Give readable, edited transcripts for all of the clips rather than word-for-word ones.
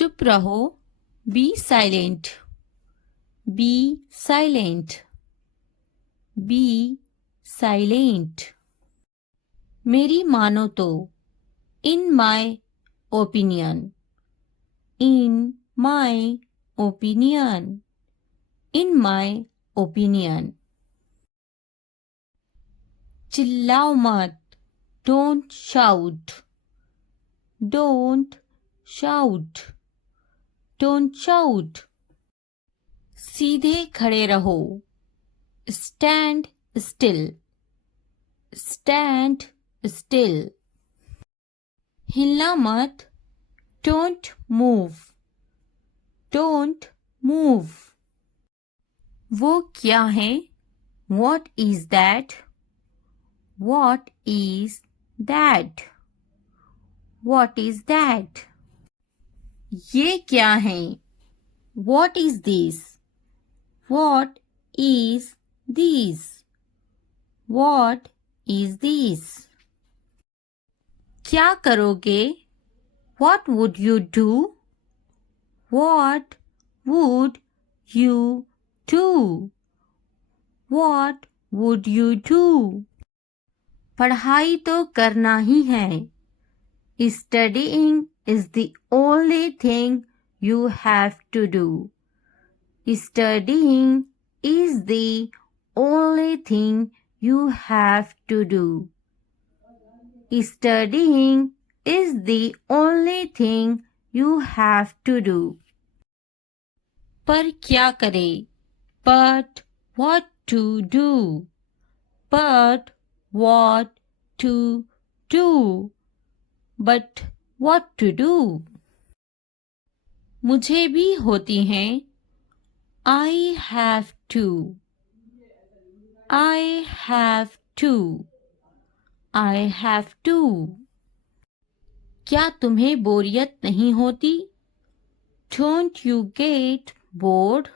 चुप रहो, be silent, be silent, be silent. मेरी मानो तो, in my opinion, in my opinion, in my opinion. चिल्लाओ मत, don't shout, don't shout, don't shout. सीधे खड़े रहो, स्टैंड स्टिल, स्टैंड स्टिल। हिलना मत, डोंट मूव, डोंट मूव। वो क्या है, what is that, what is that, what is that. ये क्या है, what is this, what is this, what is this. क्या करोगे, what would you do, what would you do, what would you do. पढ़ाई तो करना ही है, studying is the only thing you have to do. Studying is the only thing you have to do. Studying is the only thing you have to do. पर क्या करें, but what to do, but what to do, but what to do. मुझे भी होती हैं, I have to, I have to, I have to. क्या तुम्हें बोरियत नहीं होती, don't you get bored,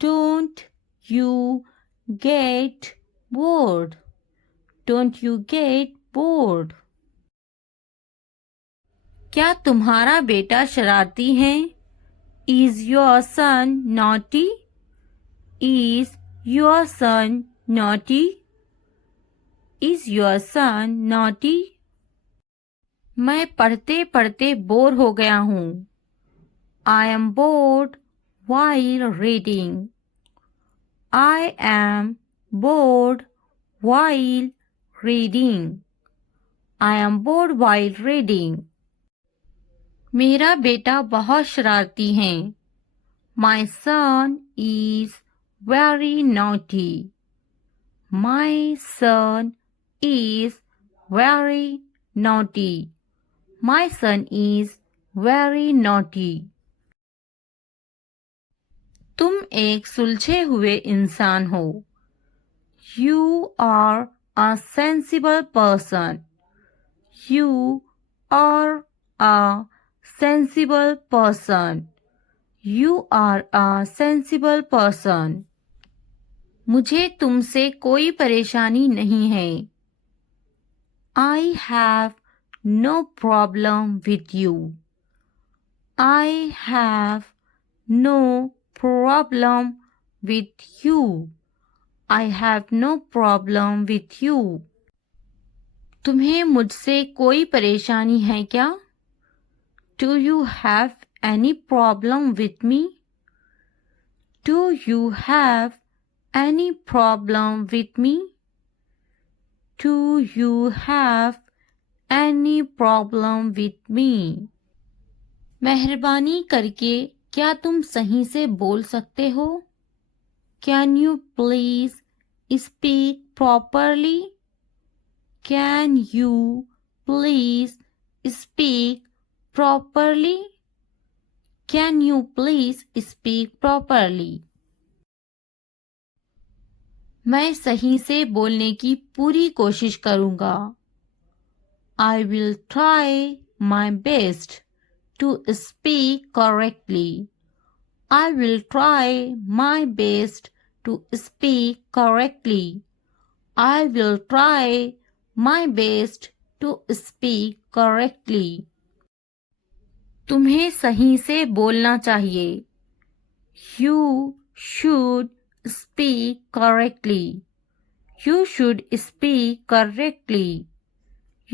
don't you get bored, don't you get bored. क्या तुम्हारा बेटा शरारती है, Is your son naughty, is your son naughty, is your son naughty. मैं पढ़ते पढ़ते बोर हो गया हूँ, I am bored while reading, I am bored while reading, I am bored while reading. मेरा बेटा बहुत शरारती है, My son is very naughty, my son is very naughty, my son is very naughty. तुम एक सुलझे हुए इंसान हो, You are a sensible person, you are a sensible person, you are a sensible person. मुझे तुमसे कोई परेशानी नहीं है, I have no problem with you, I have no problem with you, I have no problem with you. तुम्हें मुझसे कोई परेशानी है क्या, Do you have any problem with me, Do you have any problem with me, Do you have any problem with me. मेहरबानी करके क्या तुम सही से बोल सकते हो, Can you please speak properly, Can you please speak properly, Can you please speak properly. मैं सही से बोलने की पूरी कोशिश करूँगा, I will try my best to speak correctly, I will try my best to speak correctly, I will try my best to speak correctly. तुम्हें सही से बोलना चाहिए. You should speak correctly. You should speak correctly.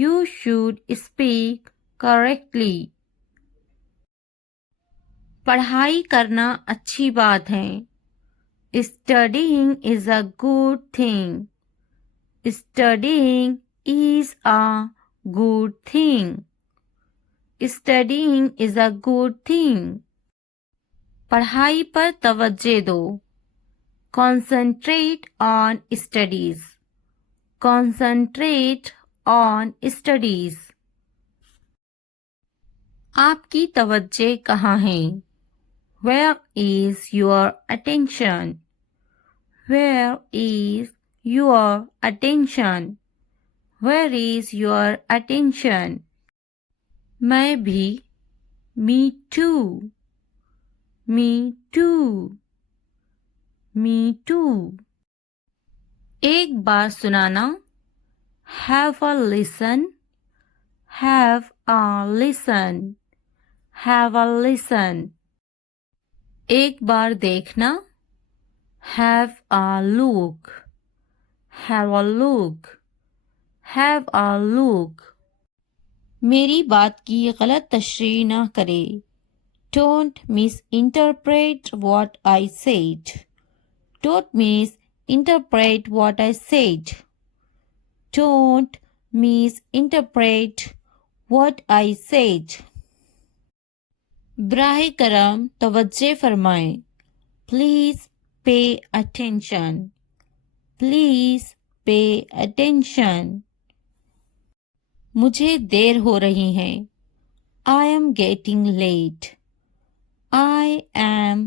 You should speak correctly. पढ़ाई करना अच्छी बात है. Studying is a good thing. Studying is a good thing. Studying is a good thing. पढ़ाई पर तवज्जो दो. Concentrate on studies. Concentrate on studies. आपकी तवज्जो कहाँ है? Where is your attention? Where is your attention? Where is your attention? मैं भी. Me too. Me too. Me too. एक बार सुनाना. Have a listen. Have a listen. Have a listen. एक बार देखना. Have a look. Have a look. Have a look. मेरी बात की गलत तशरीह ना करे. Don't misinterpret what I said. Don't misinterpret what I said. Don't misinterpret what I said. बराह करम तवज्जो फरमाएं. Please pay attention. Please pay attention. मुझे देर हो रही है. I am getting late. I am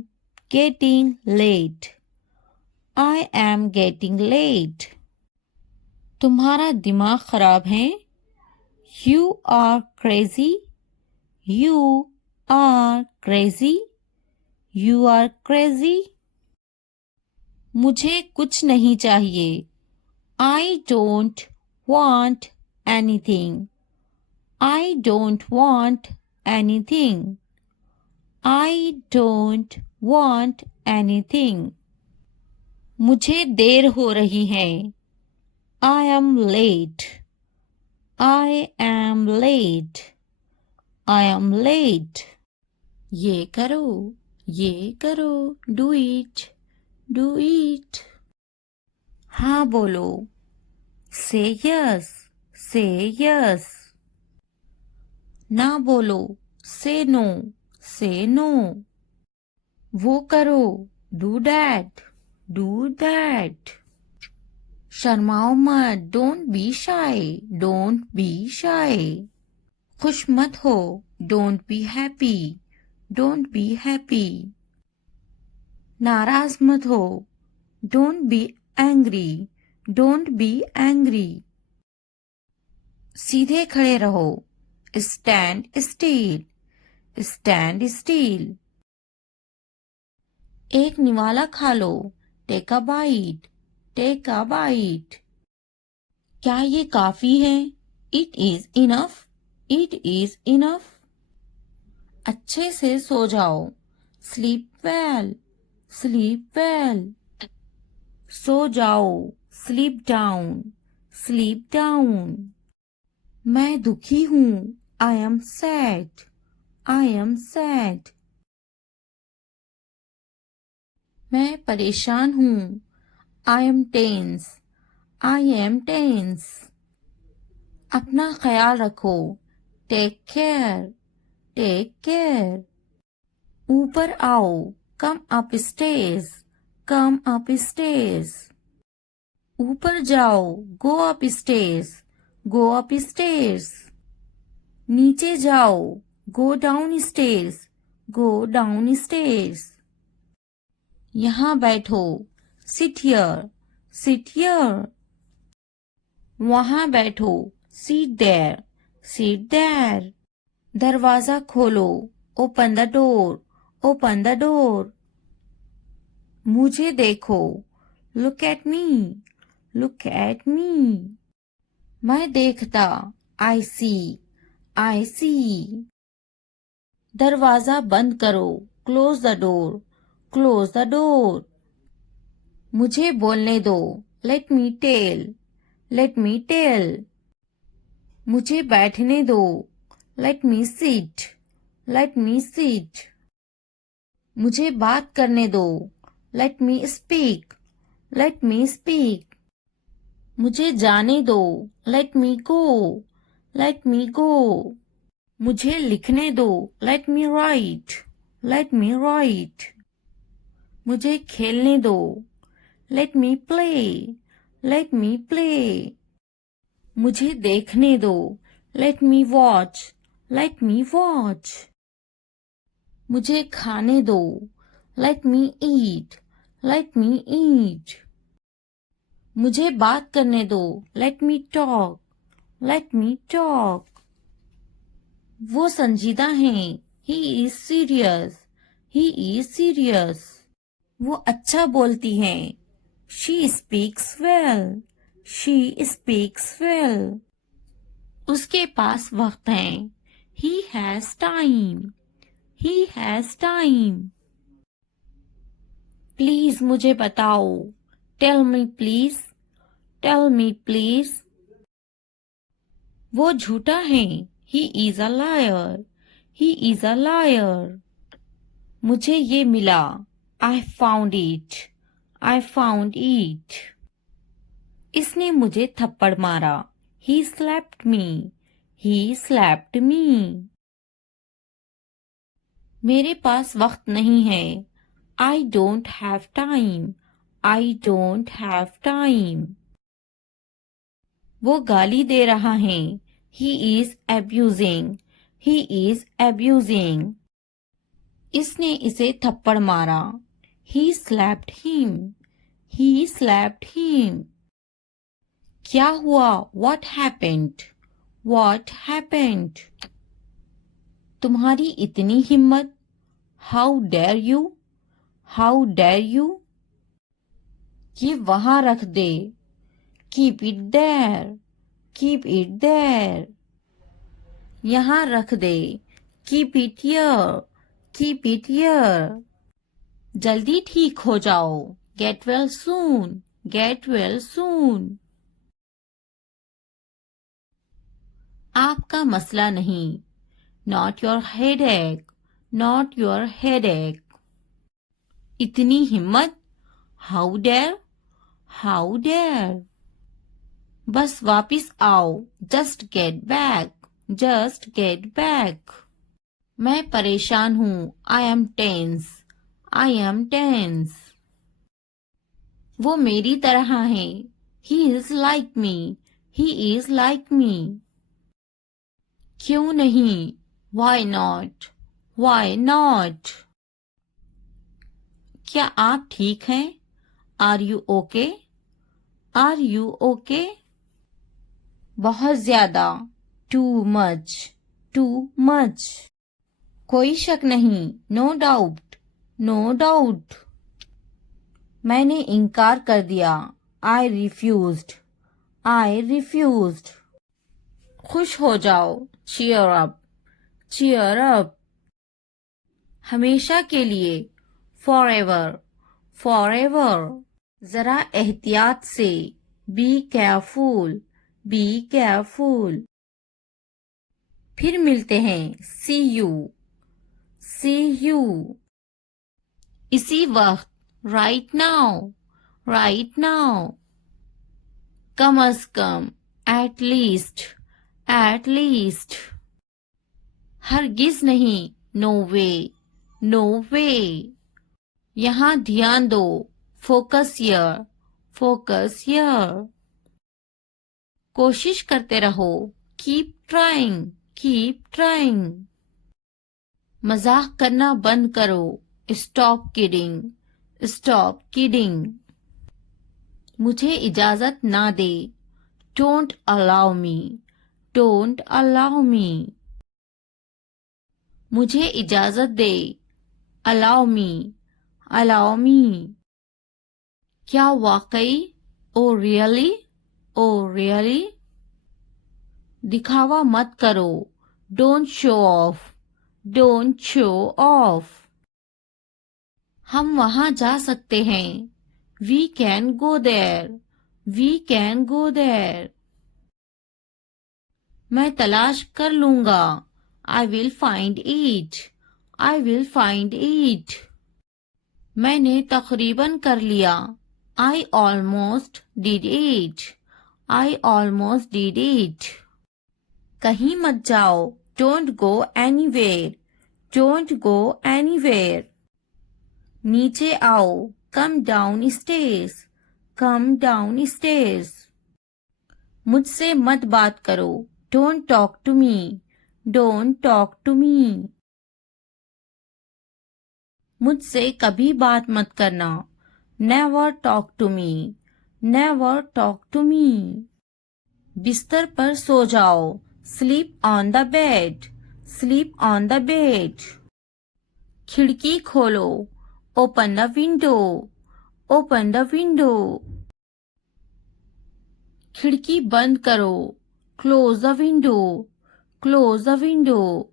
getting late. I am getting late. तुम्हारा दिमाग खराब है. You are crazy. You are crazy. You are crazy. मुझे कुछ नहीं चाहिए. I don't want anything. I don't want anything. I don't want anything. मुझे देर हो रही है. I am late. I am late. I am late. ये करो. ये करो. Do it. Do it. हाँ बोलो. Say yes. Say yes. ना बोलो. Say no. Say no. वो करो. Do that. Do that. शर्माओ मत. Don't be shy. Don't be shy. खुश मत हो. Don't be happy. Don't be happy. नाराज मत हो. Don't be angry. Don't be angry. सीधे खड़े रहो. Stand still. Stand still. एक निवाला खा लो. Take a bite. Take a bite. क्या ये काफी है? It is enough. It is enough. अच्छे से सो जाओ. Sleep well. Sleep well. सो जाओ. Sleep down. Sleep down. मैं दुखी हूँ. I am sad. I am sad. मैं परेशान हूँ. I am tense. I am tense. अपना ख्याल रखो. Take care. Take care. ऊपर आओ. Come upstairs. Come upstairs. ऊपर जाओ. Go upstairs. Go upstairs. नीचे जाओ. Go downstairs. Go downstairs. यहाँ बैठो. Sit here. Sit here. वहाँ बैठो. Sit there. Sit there. दरवाजा खोलो. Open the door. Open the door. मुझे देखो. Look at me. Look at me. मैं देखता. I see. I see. दरवाजा बंद करो, close the door, close the door. मुझे बोलने दो, let me tell, let me tell. मुझे बैठने दो, let me sit, let me sit. मुझे बात करने दो, let me speak, let me speak. मुझे जाने दो, लेट मी गो, लेट मी गो। मुझे लिखने दो, लेट मी राइट, लेट मी राइट। मुझे खेलने दो, लेट मी प्ले, लेट मी प्ले। मुझे देखने दो, लेट मी वॉच, लेट मी वॉच। मुझे खाने दो, लेट मी ईट, लेट मी ईट। मुझे बात करने दो, let me talk, let me talk. वो संजीदा हैं, he is serious, he is serious. वो अच्छा बोलती हैं, she speaks well, she speaks well. उसके पास वक्त है, he has time, he has time. Please मुझे बताओ, tell me please, tell me please. वो झूठा है, he is a liar, he is a liar. मुझे ये मिला, I found it, I found it. इसने मुझे थप्पड़ मारा, he slapped me, he slapped मी। मेरे पास वक्त नहीं है, I don't have time, I don't have time. वो गाली दे रहा है, he is abusing, he is abusing. इसने इसे थप्पड़ मारा, he slapped him, he slapped him. क्या हुआ, व्हाट हैपेंड, व्हाट हैपेंड। तुम्हारी इतनी हिम्मत, how dare you, how dare you. ये वहां रख दे, keep it there, keep it there. यहां रख दे, keep it here, keep it here. जल्दी ठीक हो जाओ, get well soon, get well soon. आपका मसला नहीं, not your headache, not your headache. इतनी हिम्मत, हाउ डेयर, हाउ डेयर। बस वापिस आओ, just get back, just get back. मैं परेशान हूं, I am tense, I am tense. वो मेरी तरह है, he is like me, he is like me. क्यों नहीं, वाई नॉट, वाई नॉट। क्या आप ठीक हैं, are you okay, are you okay. बहुत ज्यादा, टू मच, टू मच। कोई शक नहीं, नो डाउट, नो डाउट। मैंने इनकार कर दिया, आई रिफ्यूज्ड, आई रिफ्यूज्ड। खुश हो जाओ, चीयर अप, चीयर अप। हमेशा के लिए, फॉर एवर, फॉर एवर। जरा एहतियात से, बी केयरफुल, बी केयरफुल। फिर मिलते हैं, सी यू, सी यू। इसी वक्त, राइट नाउ, राइट नाउ। कम अज कम, एट लीस्ट, एट लीस्ट। हरगिज नहीं, नो वे, नो वे। यहां ध्यान दो, फोकस हियर, फोकस हियर। कोशिश करते रहो, कीप ट्राइंग, कीप ट्राइंग। मजाक करना बंद करो, स्टॉप किडिंग, स्टॉप किडिंग। मुझे इजाजत ना दे, don't allow me, don't allow me. मुझे इजाजत दे, अलाउ मी, अलाउ मी। क्या वाकई, ओ रियली, ओ रियली। दिखावा मत करो, don't show off, Don't show off. हम वहां जा सकते हैं. We can go there. We can go there. मैं तलाश कर लूंगा. I will find it. I will find it. मैंने तकरीबन कर लिया. I almost did it. I almost did it. कहीं मत जाओ. Don't go anywhere. Don't go anywhere. नीचे आओ. Come downstairs. Come downstairs. मुझसे मत बात करो. Don't talk to me. Don't talk to me. मुझसे कभी बात मत करना. Never talk to me. Never talk to me. बिस्तर पर सो जाओ. Sleep on the bed. Sleep on the bed. खिड़की खोलो. Open the window. Open the window. खिड़की बंद करो. Close the window. Close the window.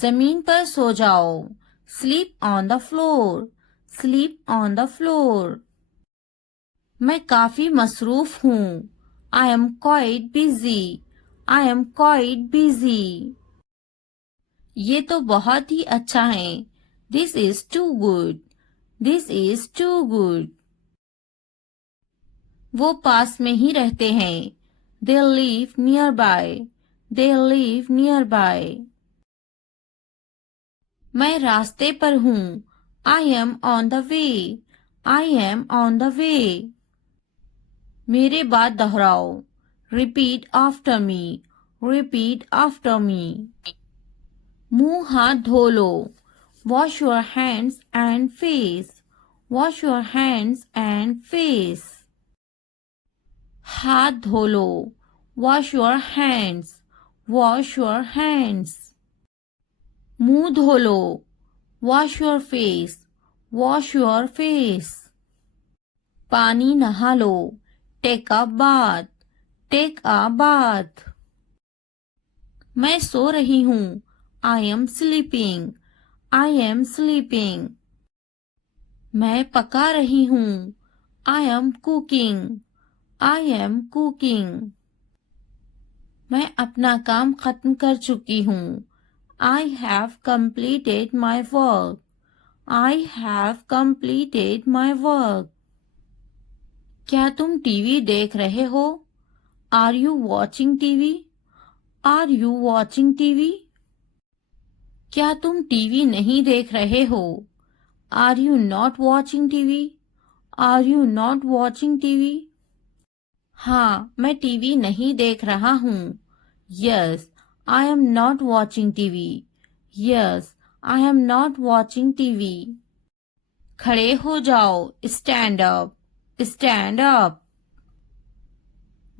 जमीन पर सो जाओ. Sleep on the floor. Sleep on the floor. मैं काफी मसरूफ हूँ. I am quite busy. I am quite busy. ये तो बहुत ही अच्छा है. This is too good. This is too good. वो पास में ही रहते हैं. They live nearby. They live nearby. मैं रास्ते पर हूँ. I am on the way. I am on the way. मेरे बाद दोहराओ. Repeat after me. Repeat after me. मुंह हाथ धो लो. Wash your hands and face. Wash your hands and face. हाथ धो लो. Wash your hands. Wash your hands. मुंह धो लो. Wash your face. Wash your face. पानी नहा लो. Take a bath. Take a bath. मैं सो रही हूँ. I am sleeping. I am sleeping. मैं पका रही हूँ. I am cooking. I am cooking. मैं अपना काम खत्म कर चुकी हूँ. I have completed my work. I have completed my work. क्या तुम टीवी देख रहे हो? Are you watching TV? Are you watching TV? क्या तुम टीवी नहीं देख रहे हो? Are you not watching TV? Are you not watching TV? हाँ, मैं टीवी नहीं देख रहा हूँ. Yes, I am not watching TV. Yes, I am not watching TV. खड़े हो जाओ. Stand up. Stand up.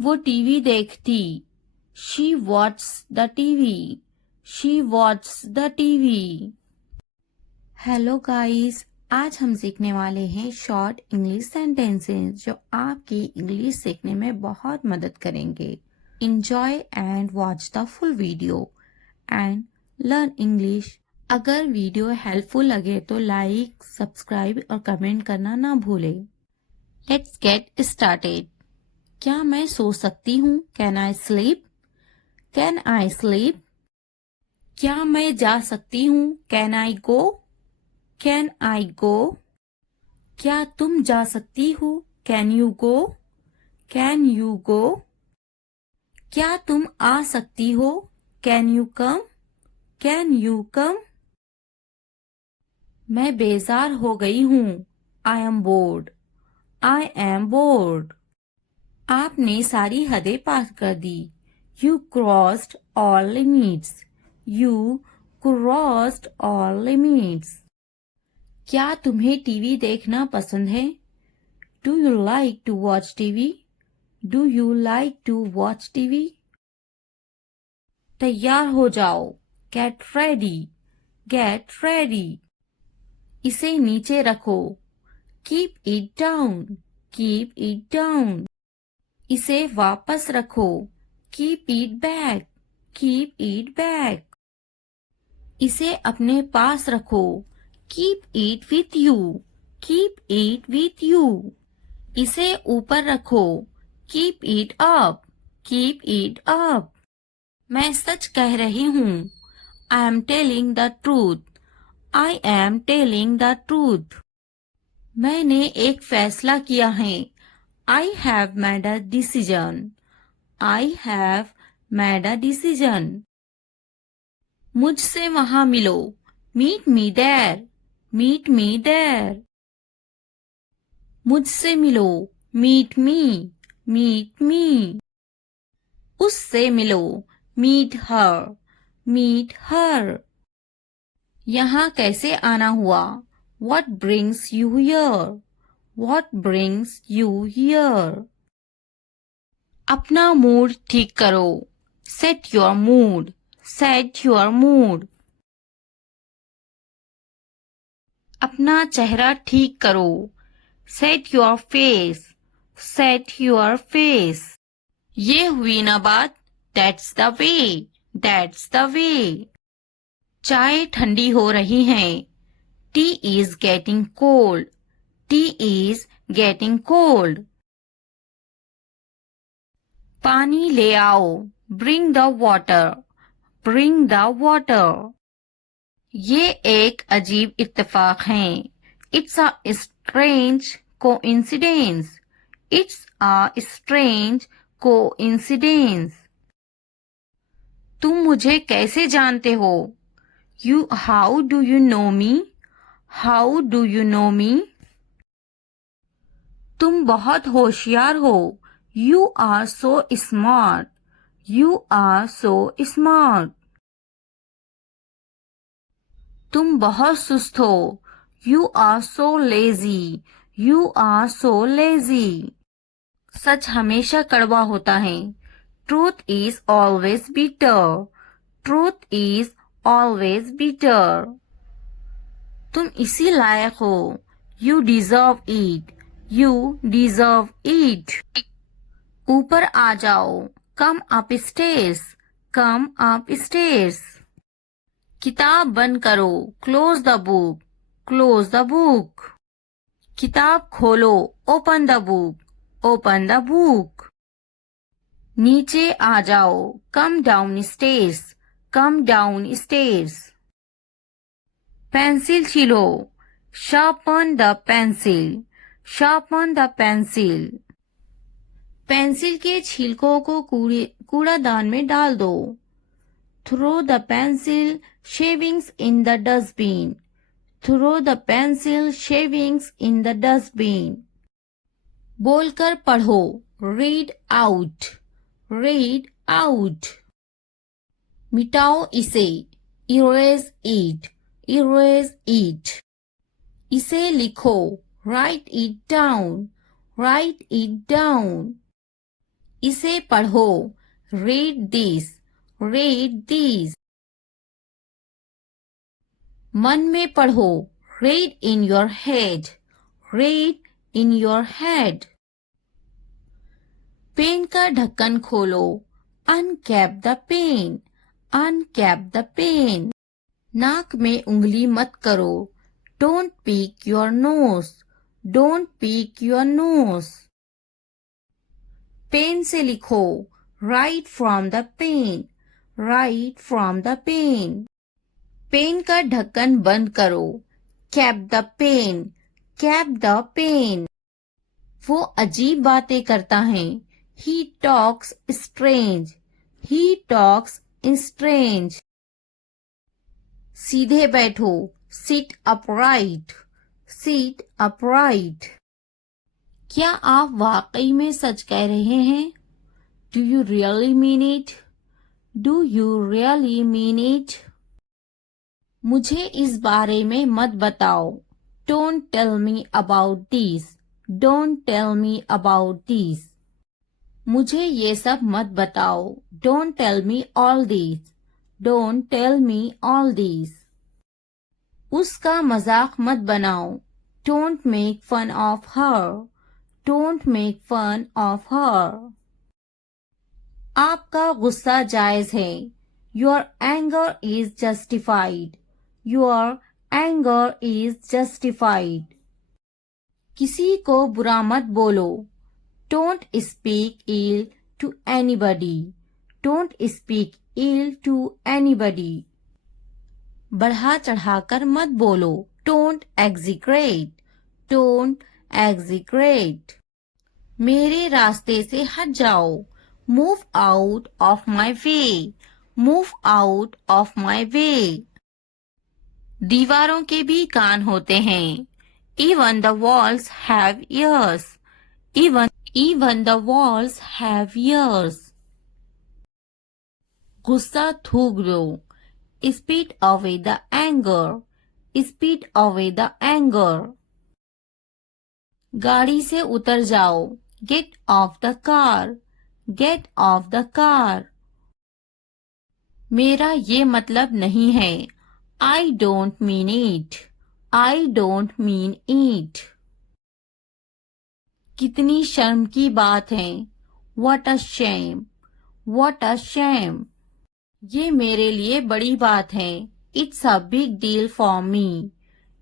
वो टीवी देखती. She watched the TV. She watched the TV. Hello guys, आज हम सीखने वाले हैं शॉर्ट इंग्लिश सेंटेंसेस जो आपकी इंग्लिश सीखने में बहुत मदद करेंगे. Enjoy and watch the full video and learn English. अगर वीडियो हेल्पफुल लगे तो लाइक, सब्सक्राइब और कमेंट करना ना भूलें. Let's get started. क्या मैं सो सकती हूँ? Can I sleep? Can I sleep? क्या मैं जा सकती हूँ? Can I go? Can I go? क्या तुम जा सकती हो? Can you go? Can you go? क्या तुम आ सकती हो? Can you come? Can you come? मैं बेजार हो गई हूँ. I am bored. I am bored. आपने सारी हदें पार कर दी. You crossed all limits. You crossed all limits. क्या तुम्हें टीवी देखना पसंद है? Do you like to watch TV? Do you like to watch TV? तैयार हो जाओ. Get ready. Get ready. इसे नीचे रखो. Keep it down. Keep it down. इसे वापस रखो. Keep it back. Keep it back. इसे अपने पास रखो, keep it with you, keep it with you. इसे ऊपर रखो, keep it up, keep it up. मैं सच कह रही हूँ, I am telling the truth, I am telling the truth. मैंने एक फैसला किया है, I have made a decision, I have made a decision. मुझसे वहां मिलो, meet me there, meet me there. मुझसे मिलो, मीट मी, मीट मी। उससे मिलो, मीट हर, मीट हर। यहाँ कैसे आना हुआ, what brings you here, what brings you here। अपना मूड ठीक करो, set your mood, set your mood। अपना चेहरा ठीक करो, set your face, set your face। ये हुई ना बात, that's the way, that's the way। चाय ठंडी हो रही है, tea is getting cold, tea is getting cold। पानी ले आओ, bring the water, bring the water। ये एक अजीब इत्तेफाक है, it's a strange coincidence, it's a strange coincidence। तुम मुझे कैसे जानते हो, how do you know me, how do you know me। तुम बहुत होशियार हो, you are so smart, you are so smart। तुम बहुत सुस्त हो, you are so lazy, you are so lazy। सच हमेशा कड़वा होता है, truth is always bitter, truth is always bitter। तुम इसी लायक हो, you deserve it, you deserve it। ऊपर आ जाओ, come upstairs, come upstairs। किताब बंद करो, close the book, close the book। किताब खोलो, open the book, open the book। नीचे आ जाओ, come downstairs, come downstairs। Pencil छीलो, sharpen the pencil, sharpen the pencil। Pencil के छिलकों को कूड़ादान में डाल दो, throw the pencil shavings in the dustbin, throw the pencil shavings in the dustbin। बोलकर पढ़ो, read out, read out। मिटाओ इसे, erase it, erase it। इसे लिखो, write it down, write it down। इसे पढ़ो, read this, read this। मन में पढ़ो, read in your head, read in your head। Pen का ढक्कन खोलो, uncap the pen, uncap the pen। नाक में उंगली मत करो, don't pick your nose, don't pick your nose। Pen से लिखो, write from the pen, write from the pen। Pen का ढक्कन बंद करो, cap the pen, cap the pen। वो अजीब बातें करता है, he talks strange, he talks strange। सीधे बैठो, sit upright, sit upright। क्या आप वाकई में सच कह रहे हैं, do you really mean it, do you really mean it। मुझे इस बारे में मत बताओ, don't tell me about this, don't tell me about this। मुझे ये सब मत बताओ, don't tell me all this, don't tell me all this। उसका मजाक मत बनाओ, don't make fun of her, don't make fun of her। आपका गुस्सा जायज है, Your anger is justified. Your anger is justified. किसी को बुरा मत बोलो. Don't speak ill to anybody. Don't speak ill to anybody. बढ़ा चढ़ाकर मत बोलो. Don't exaggerate. Don't exaggerate. मेरे रास्ते से हट जाओ. Move out of my way. Move out of my way. दीवारों के भी कान होते हैं. Even the walls have ears. Even the walls have ears. गुस्सा थूक दो. Spit away the anger. Spit away the anger. गाड़ी से उतर जाओ. Get off the car. Get off the car. मेरा ये मतलब नहीं है. I don't mean it. I don't mean it. कितनी शर्म की बात है. What a shame. What a shame. ये मेरे लिए बड़ी बात है. It's a big deal for me.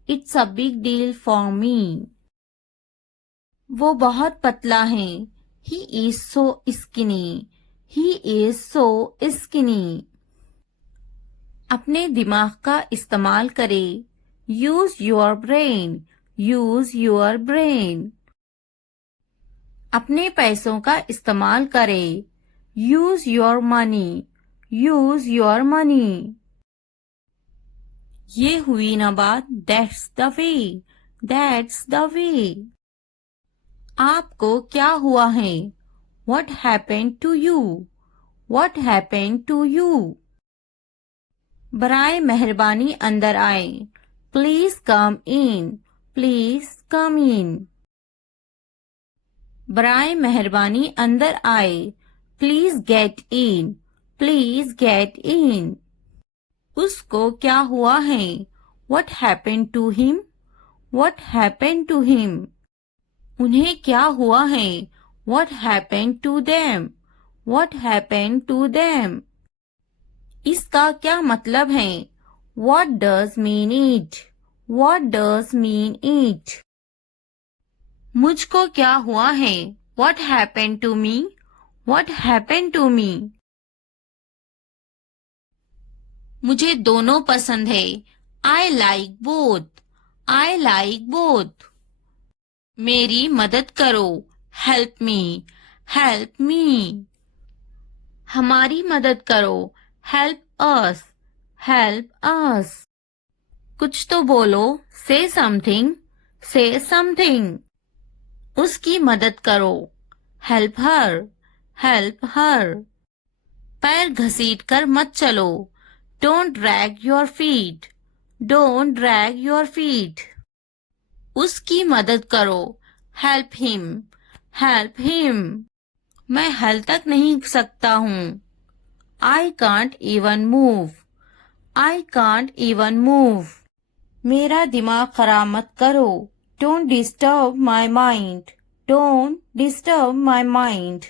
It's a big deal for me. वो बहुत पतला है. He is so skinny. He is so skinny. अपने दिमाग का इस्तेमाल करें. Use your brain. Use your brain. अपने पैसों का इस्तेमाल करें. Use your money. Use your money. ये हुई ना बात. That's the way. That's the way. आपको क्या हुआ है? What happened to you? What happened to you? बराए मेहरबानी अंदर आए. Please come in. Please come in. बराए मेहरबानी अंदर आए. Please get in. Please get in. उसको क्या हुआ है? What happened to him? What happened to him? उन्हें क्या हुआ है? What happened to them? What happened to them? इसका क्या मतलब है? What does mean it? What does mean it? मुझको क्या हुआ है? What happened to me? What happened to me? मुझे दोनों पसंद है. I like both. I like both. मेरी मदद करो. Help me. Help me. हमारी मदद करो. Help us. Help us. कुछ तो बोलो. Say something. Say something. उसकी मदद करो. Help her. Help her. पैर घसीट कर मत चलो. Don't drag your feet. Don't drag your feet. उसकी मदद करो. Help him. Help him. मैं हल तक नहीं सकता हूँ. I can't even move. I can't even move. मेरा दिमाग खराब मत करो. Don't disturb my mind. Don't disturb my mind.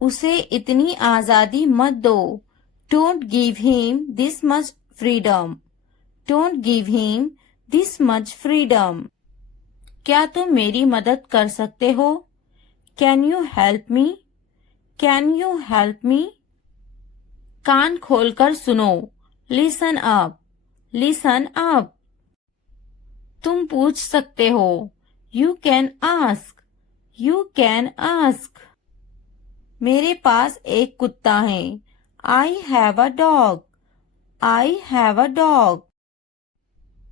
उसे इतनी आज़ादी मत दो. Don't give him this much freedom. Don't give him this much freedom. क्या तुम मेरी मदद कर सकते हो? Can you help me? Can you help me? कान खोलकर सुनो. Listen up. Listen up. तुम पूछ सकते हो. You can ask. You can ask. मेरे पास एक कुत्ता है. I have a dog. I have a dog.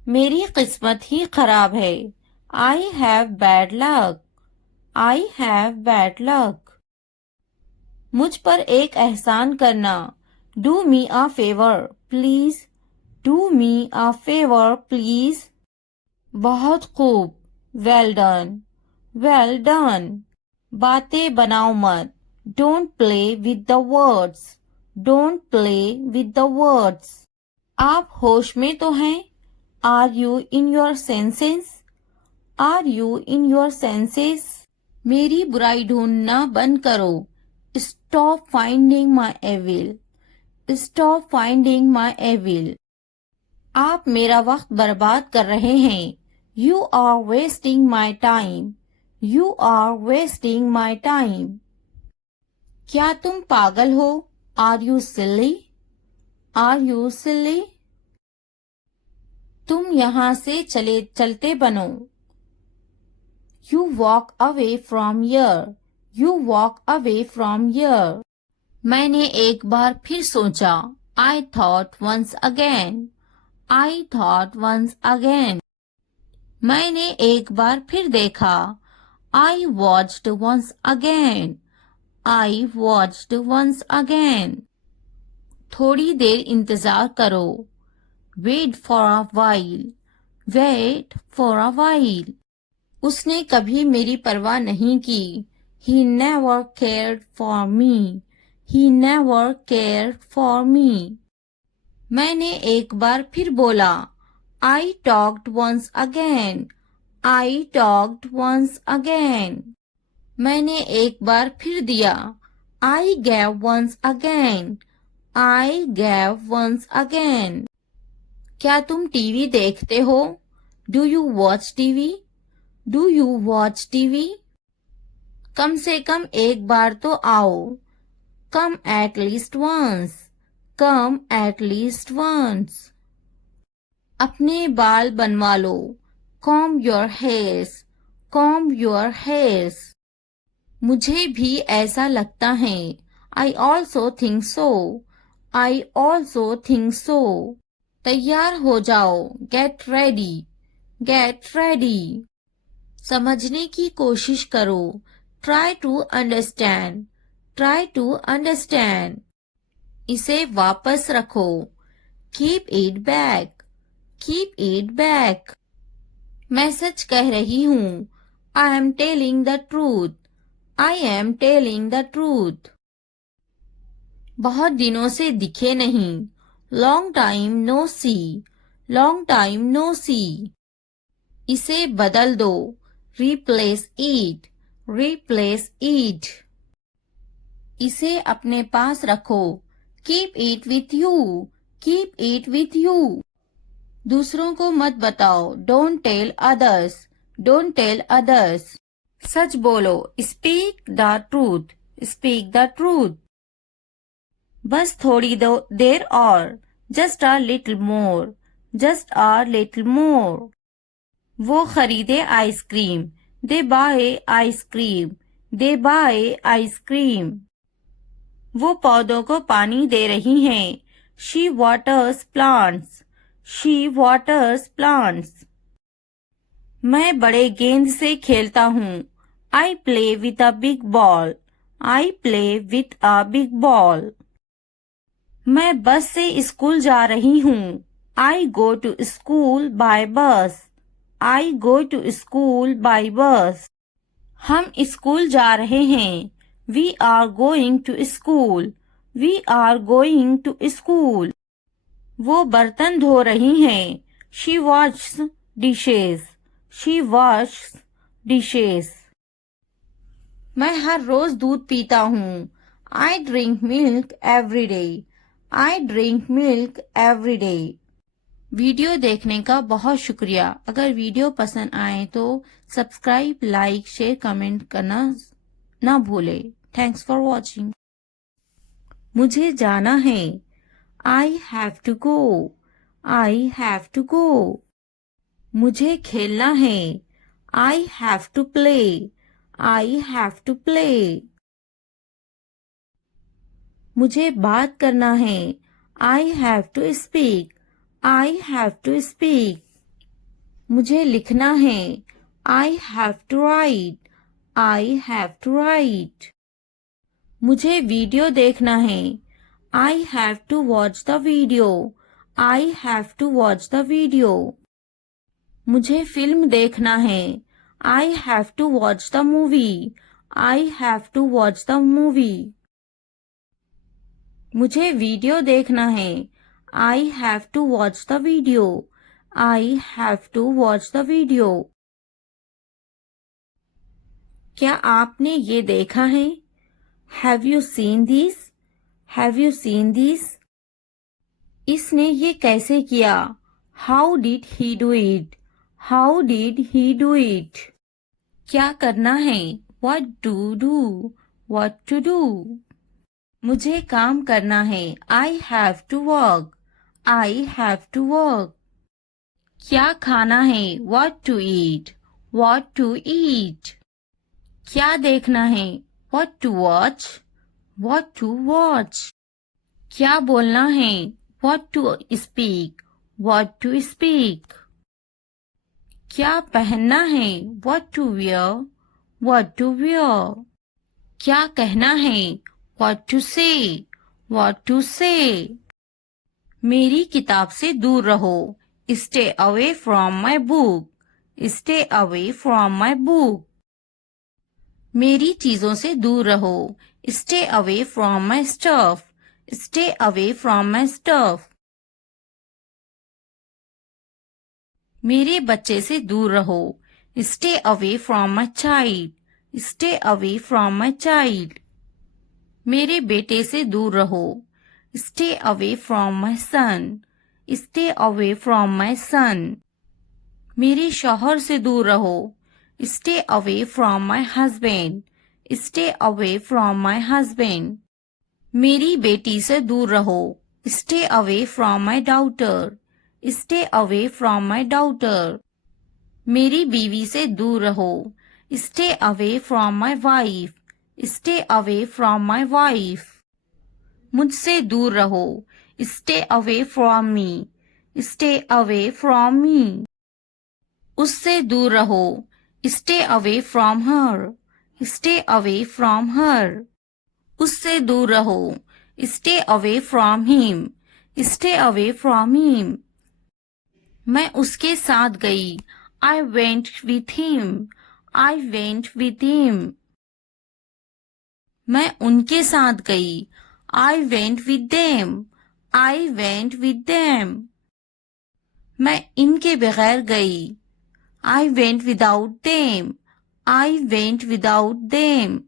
मेरी किस्मत ही खराब है. I have bad luck. I have bad luck. मुझ पर एक एहसान करना. Do me a favor, please. Do me a favor, please. बहुत खूब. Well done. Well done. बातें बनाओ मत. Don't play with the words. Don't play with the words. आप होश में तो हैं? Are you in your senses? Are you in your senses? मेरी बुराई ढूंढना बंद करो. Stop finding my evil. Stop finding my evil. आप मेरा वक्त बर्बाद कर रहे हैं. You are wasting my time. You are wasting my time. क्या तुम पागल हो? Are you silly? Are you silly? तुम यहाँ से चलते बनो. You walk away from here. You walk away from here. मैंने एक बार फिर सोचा. I thought once again. I thought once again. मैंने एक बार फिर देखा. I watched once again. I watched once again. थोड़ी देर इंतजार करो. Wait for a while. Wait for a while. उसने कभी मेरी परवाह नहीं की. He never cared for me. He never cared for me. मैंने एक बार फिर बोला. I talked once again. I talked once again. मैंने एक बार फिर दिया. I gave once again. I gave once again. क्या तुम टीवी देखते हो? Do you watch TV? Do you watch TV? कम से कम एक बार तो आओ. Come at least once. Come at least once. अपने बाल बनवा लो. Comb your hairs. Comb your hairs. मुझे भी ऐसा लगता है. I also think so. I also think so. तैयार हो जाओ. Get ready. Get ready. समझने की कोशिश करो. Try to understand. Try to understand. इसे वापस रखो. Keep it back. Keep it back. मैं सच कह रही हूँ. I am telling the truth. I am telling the truth. बहुत दिनों से दिखे नहीं. Long time no see. Long time no see. इसे बदल दो. Replace it. Replace it. इसे अपने पास रखो. Keep it with you. Keep it with you. दूसरों को मत बताओ. Don't tell others. Don't tell others. सच बोलो. Speak the truth. Speak the truth. बस थोड़ी देर और. Just a little more. Just a little more. वो खरीदे ice cream. They buy ice cream. They buy ice cream. वो पौधों को पानी दे रही हैं. She waters plants. She waters plants. मैं बड़े गेंद से खेलता हूँ. I play with a big ball. I play with a big ball. मैं बस से स्कूल जा रही हूँ. I go to school by bus. I go to school by bus. हम स्कूल जा रहे हैं. We are going to school. We are going to school. वो बर्तन धो रही हैं. She washes dishes. She washes dishes. मैं हर रोज दूध पीता हूँ. I drink milk every day. I drink milk every day. Video देखने का बहुत शुक्रिया. अगर वीडियो पसंद आए तो सब्सक्राइब, लाइक, शेयर, कमेंट करना ना भूले. Thanks for watching. मुझे जाना है. I have to go. I have to go. मुझे खेलना है. I have to play. I have to play. मुझे बात करना है. I have to speak. I have to speak. मुझे लिखना है. I have to write. I have to write. मुझे वीडियो देखना है. I have to watch the video. I have to watch the video. मुझे फिल्म देखना है. I have to watch the movie. I have to watch the movie. मुझे video देखना है. I have to watch the video. I have to watch the video. क्या आपने ये देखा है? Have you seen this? Have you seen this? इसने ये कैसे किया? How did he do it? How did he do it? क्या करना है? What to do? What to do? मुझे काम करना है। I have to work. I have to work. क्या खाना है? What to eat? What to eat? क्या देखना है? What to watch? What to watch? क्या बोलना है? What to speak? What to speak? क्या पहनना है? What to wear? What to wear? क्या कहना है? What to say? What to say? मेरी किताब से दूर रहो। Stay away from my book. Stay away from my book. मेरी चीजों से दूर रहो। Stay away from my stuff. Stay away from my stuff. मेरे बच्चे से दूर रहो। Stay away from my child. Stay away from my child. मेरे बेटे से दूर रहो। Stay away from my son. Stay away from my सन। मेरे शौहर से दूर रहो। Stay away from my husband. Stay away from my husband. मेरी बेटी से दूर रहो। Stay away from my daughter. Stay away from my daughter. मेरी बीवी से दूर रहो। Stay away from my wife. Stay away from my wife. मुझसे दूर रहो। Stay away from me. Stay away from me. उससे दूर रहो। Stay away from her. Stay away from her. उससे दूर रहो। Stay away from him. Stay away from him. मैं उसके साथ गई। I went with him. I went with him. मैं उनके साथ गई। I went with them. I went with them. मैं इनके बगैर गई। I went without them. I went without them.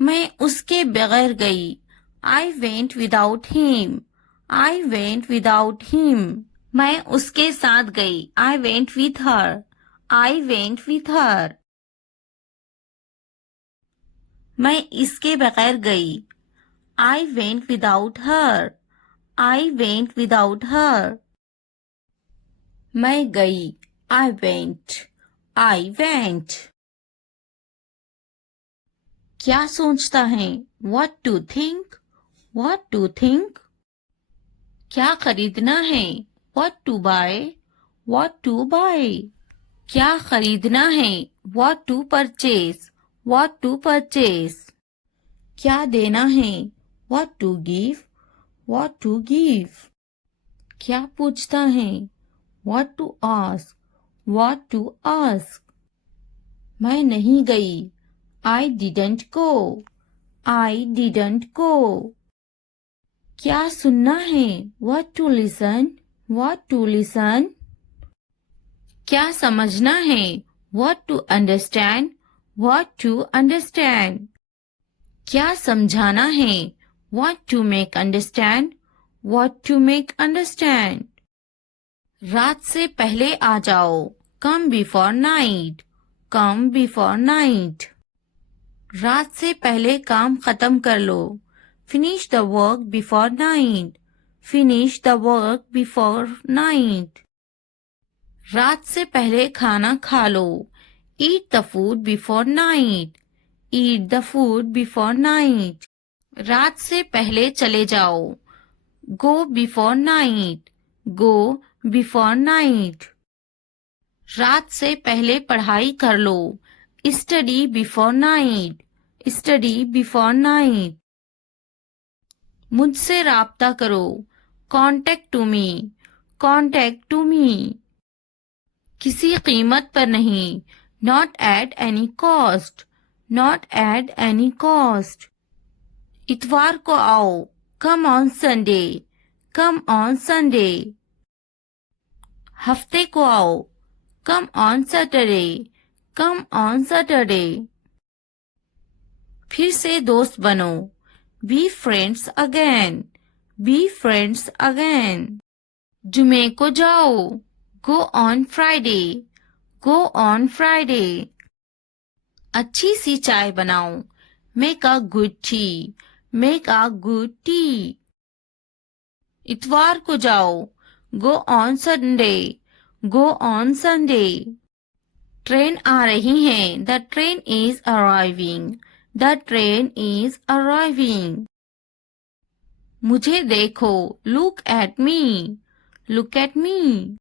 मैं उसके बगैर गई। I went without him. I went without him. मैं उसके साथ गई। I went with her. I went with her. मैं इसके बगैर गई। I went without her. I went without her. मैं गई। I went. I went. क्या सोचता है? What to think? What to think? क्या खरीदना है? What to buy? What to buy? क्या खरीदना है? What to purchase? What to purchase? क्या देना है? What to give? What to give? क्या पूछता है? What to ask? What to ask? मैं नहीं गई। I didn't go. I didn't go. क्या सुनना है? What to listen? What to listen? क्या समझना है? What to understand? What to understand? क्या समझाना है? What to make understand? What to make understand? रात से पहले आ जाओ। Come before night. Come before night. रात से पहले काम खत्म कर लो। Finish the work before night. Finish the work before night. रात से पहले खाना खा लो। Eat the food before night. Eat the food before night. रात से पहले चले जाओ। Go before night. Go before night. रात से पहले पढ़ाई कर लो। Study before night. Study before night. मुझसे राब्ता करो। Contact to me. Contact to me. किसी कीमत पर नहीं। Not at any cost. Not at any cost. इतवार को आओ। Come on Sunday. Come on Sunday. हफ्ते को आओ। Come on Saturday. Come on Saturday. फिर से दोस्त बनो। Be friends again. Be friends again. जुमे को जाओ, go on Friday, go on Friday. अच्छी सी चाय बनाओ, make a good tea, make a good tea. इतवार को जाओ, go on Sunday, go on Sunday. Train आ रही है, the train is arriving, the train is arriving. मुझे देखो, look at me, look at me.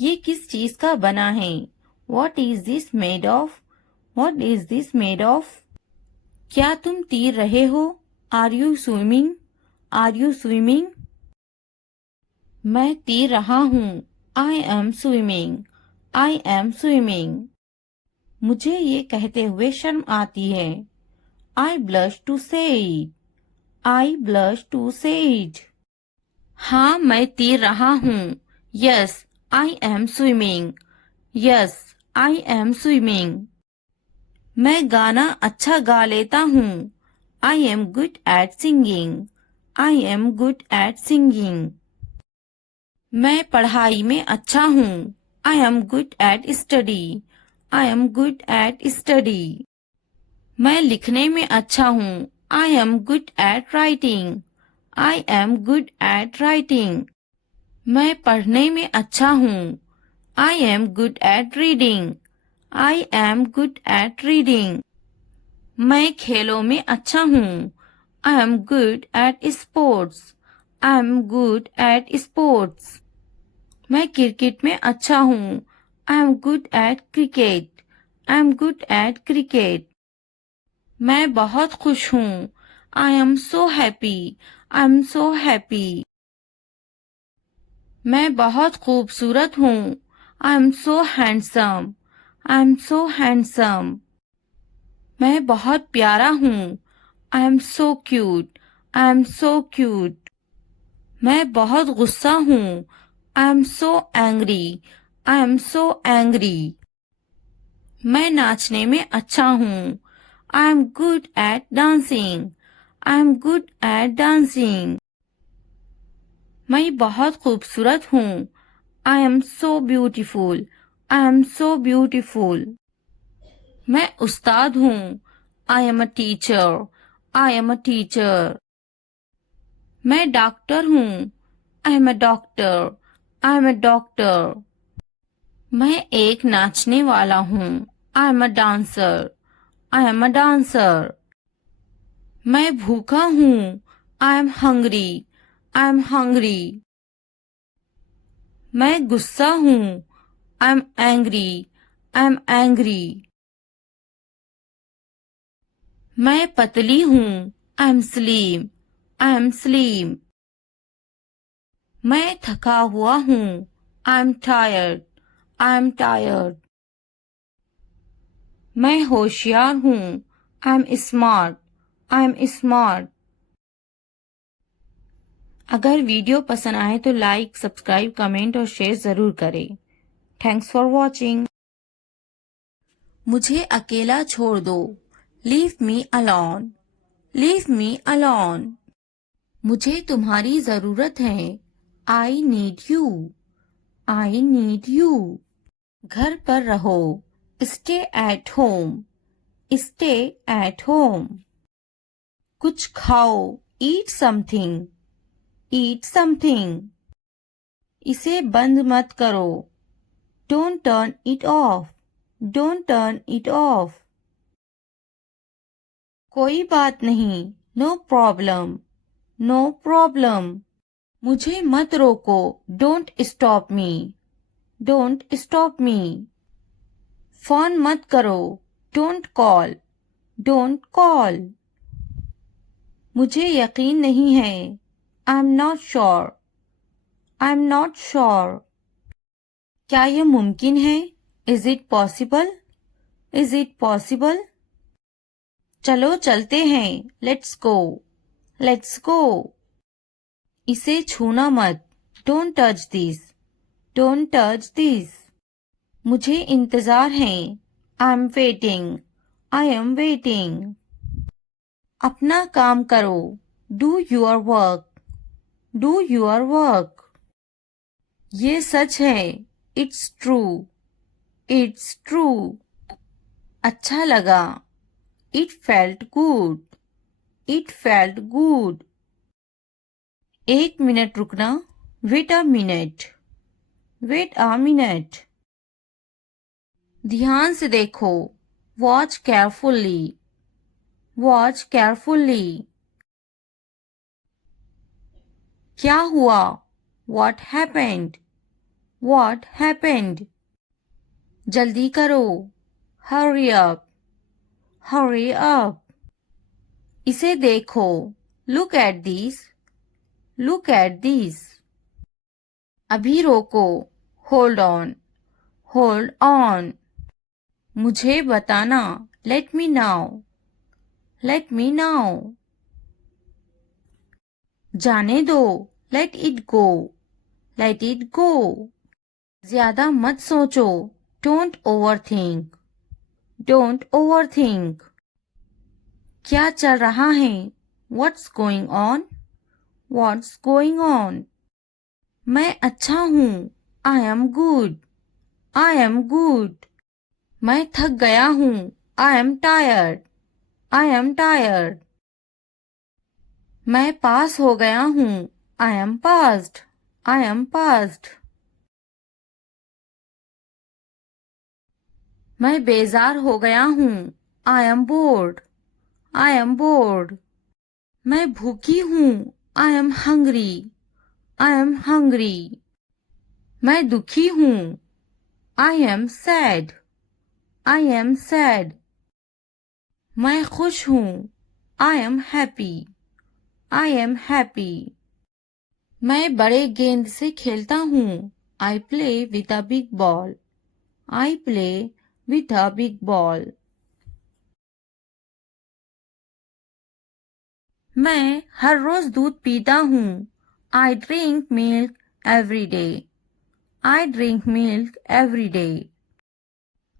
ये किस चीज का बना है? What is this made of? What is this made of? क्या तुम तैर रहे हो? Are you swimming? Are you swimming? मैं तैर रहा हूँ। I am swimming. I am swimming. मुझे ये कहते हुए शर्म आती है। I blush to say it. I blush to say it. हाँ, मैं तैर रहा हूँ। Yes, I am swimming. Yes, I am swimming. मैं गाना अच्छा गा लेता हूँ। I am good at singing. I am good at singing. मैं पढ़ाई में अच्छा हूँ। I am good at study. I am good at study. मैं लिखने में अच्छा हूँ। I am good at writing. I am good at writing. मैं पढ़ने में अच्छा हूँ। I am good at reading. I am good at reading. मैं खेलों में अच्छा हूँ। I am good at sports. I am good at sports. मैं क्रिकेट में अच्छा हूँ। I am good at cricket. I am good at cricket. मैं बहुत खुश हूँ। I am so happy. I am so happy. मैं बहुत खूबसूरत हूँ। I am so handsome. I am so handsome. मैं बहुत प्यारा हूँ। I am so cute. I am so cute. मैं बहुत गुस्सा हूँ। I am so angry. I am so angry. मैं नाचने में अच्छा हूँ। I am good at dancing. I am good at dancing. मैं बहुत खूबसूरत हूँ। I am so beautiful. I am so beautiful. मैं उस्ताद हूँ। I am a teacher. I am a teacher. मैं डॉक्टर हूँ। I am a doctor. I am a doctor. मैं एक नाचने वाला हूँ। I am a dancer. I am a dancer. मैं भूखा हूँ। I am hungry. I am hungry. मैं गुस्सा हूँ। I am angry. I am angry. मैं पतली हूँ। I am slim. I am slim. मैं थका हुआ हूँ। I am tired. I am tired. मैं होशियार हूँ। I am smart. I am smart. अगर वीडियो पसंद आए तो लाइक, सब्सक्राइब, कमेंट और शेयर जरूर करें। Thanks for watching. मुझे अकेला छोड़ दो। Leave me alone. Leave me alone. मुझे तुम्हारी जरूरत है। I need you. I need you. घर पर रहो। Stay at home. Stay at home. कुछ खाओ। Eat something. Eat something. इसे बंद मत करो। Don't turn it off. Don't turn it off. कोई बात नहीं। No problem. No problem. मुझे मत रोको। Don't stop me. Don't stop me. Phone मत करो। Don't call. Don't call. मुझे यकीन नहीं है। I am not sure. I am not sure. क्या यह मुमकिन है? Is it possible? Is it possible? चलो चलते हैं। Let's go. Let's go. इसे छूना मत। Don't touch this. Don't touch this. मुझे इंतजार है। I am waiting. I am waiting. अपना काम करो। Do your work. Do your work. ये सच है, इट्स ट्रू, इट्स ट्रू। अच्छा लगा, it felt good, it felt good. एक मिनट रुकना, wait a minute, wait a minute. ध्यान से देखो, वॉच केयरफुली, वॉच केयरफुली। क्या हुआ, व्हाट हैपेंड, व्हाट हैपेंड। जल्दी करो, हरी अप, हरी अप। इसे देखो, look at this, look at this. अभी रोको, होल्ड ऑन, होल्ड ऑन। मुझे बताना, let me now, let me now. जाने दो, let it go, let it go. ज्यादा मत सोचो, don't over think, don't over think. क्या चल रहा है, what's going on, what's going on. मैं अच्छा हूँ, I am good, I am good. मैं थक गया हूँ, I am tired, I am tired. मैं पास हो गया हूँ, I M passed, I am passed. मैं बेजार हो गया हूँ, I M board, I am board. मैं भूखी हूँ, I am hungry, I am hungry. मैं दुखी हूँ, I am sad, I am sad. मैं खुश हूँ, I am happy, I am happy. मैं बड़े गेंद से खेलता हूँ, I play with a big ball, I play with a big ball. मैं हर रोज दूध पीता हूँ, I drink milk every day, I drink milk every day.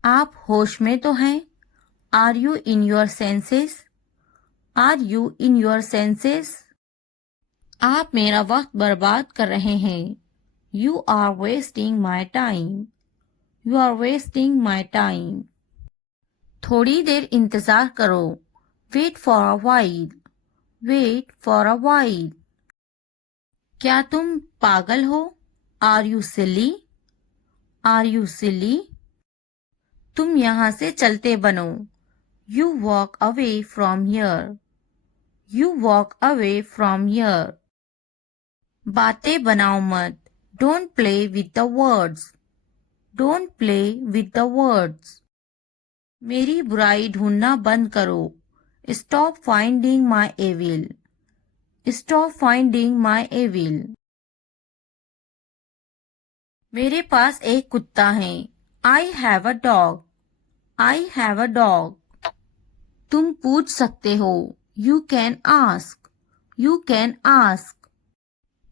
आप होश में तो हैं, are you in your senses, are you in your senses. आप मेरा वक्त बर्बाद कर रहे हैं, you are wasting my time, you are wasting my time. थोड़ी देर इंतजार करो, wait for a while, wait for a while. क्या तुम पागल हो, are you silly, are you silly. तुम यहाँ से चलते बनो, you walk away from here, you walk away from here. बातें बनाओ मत, don't play with the words, don't play with the words. मेरी बुराई ढूंढना बंद करो, stop finding my evil, stop finding my evil. मेरे पास एक कुत्ता है, I have a dog, I have a dog. तुम पूछ सकते हो, you can ask, you can ask.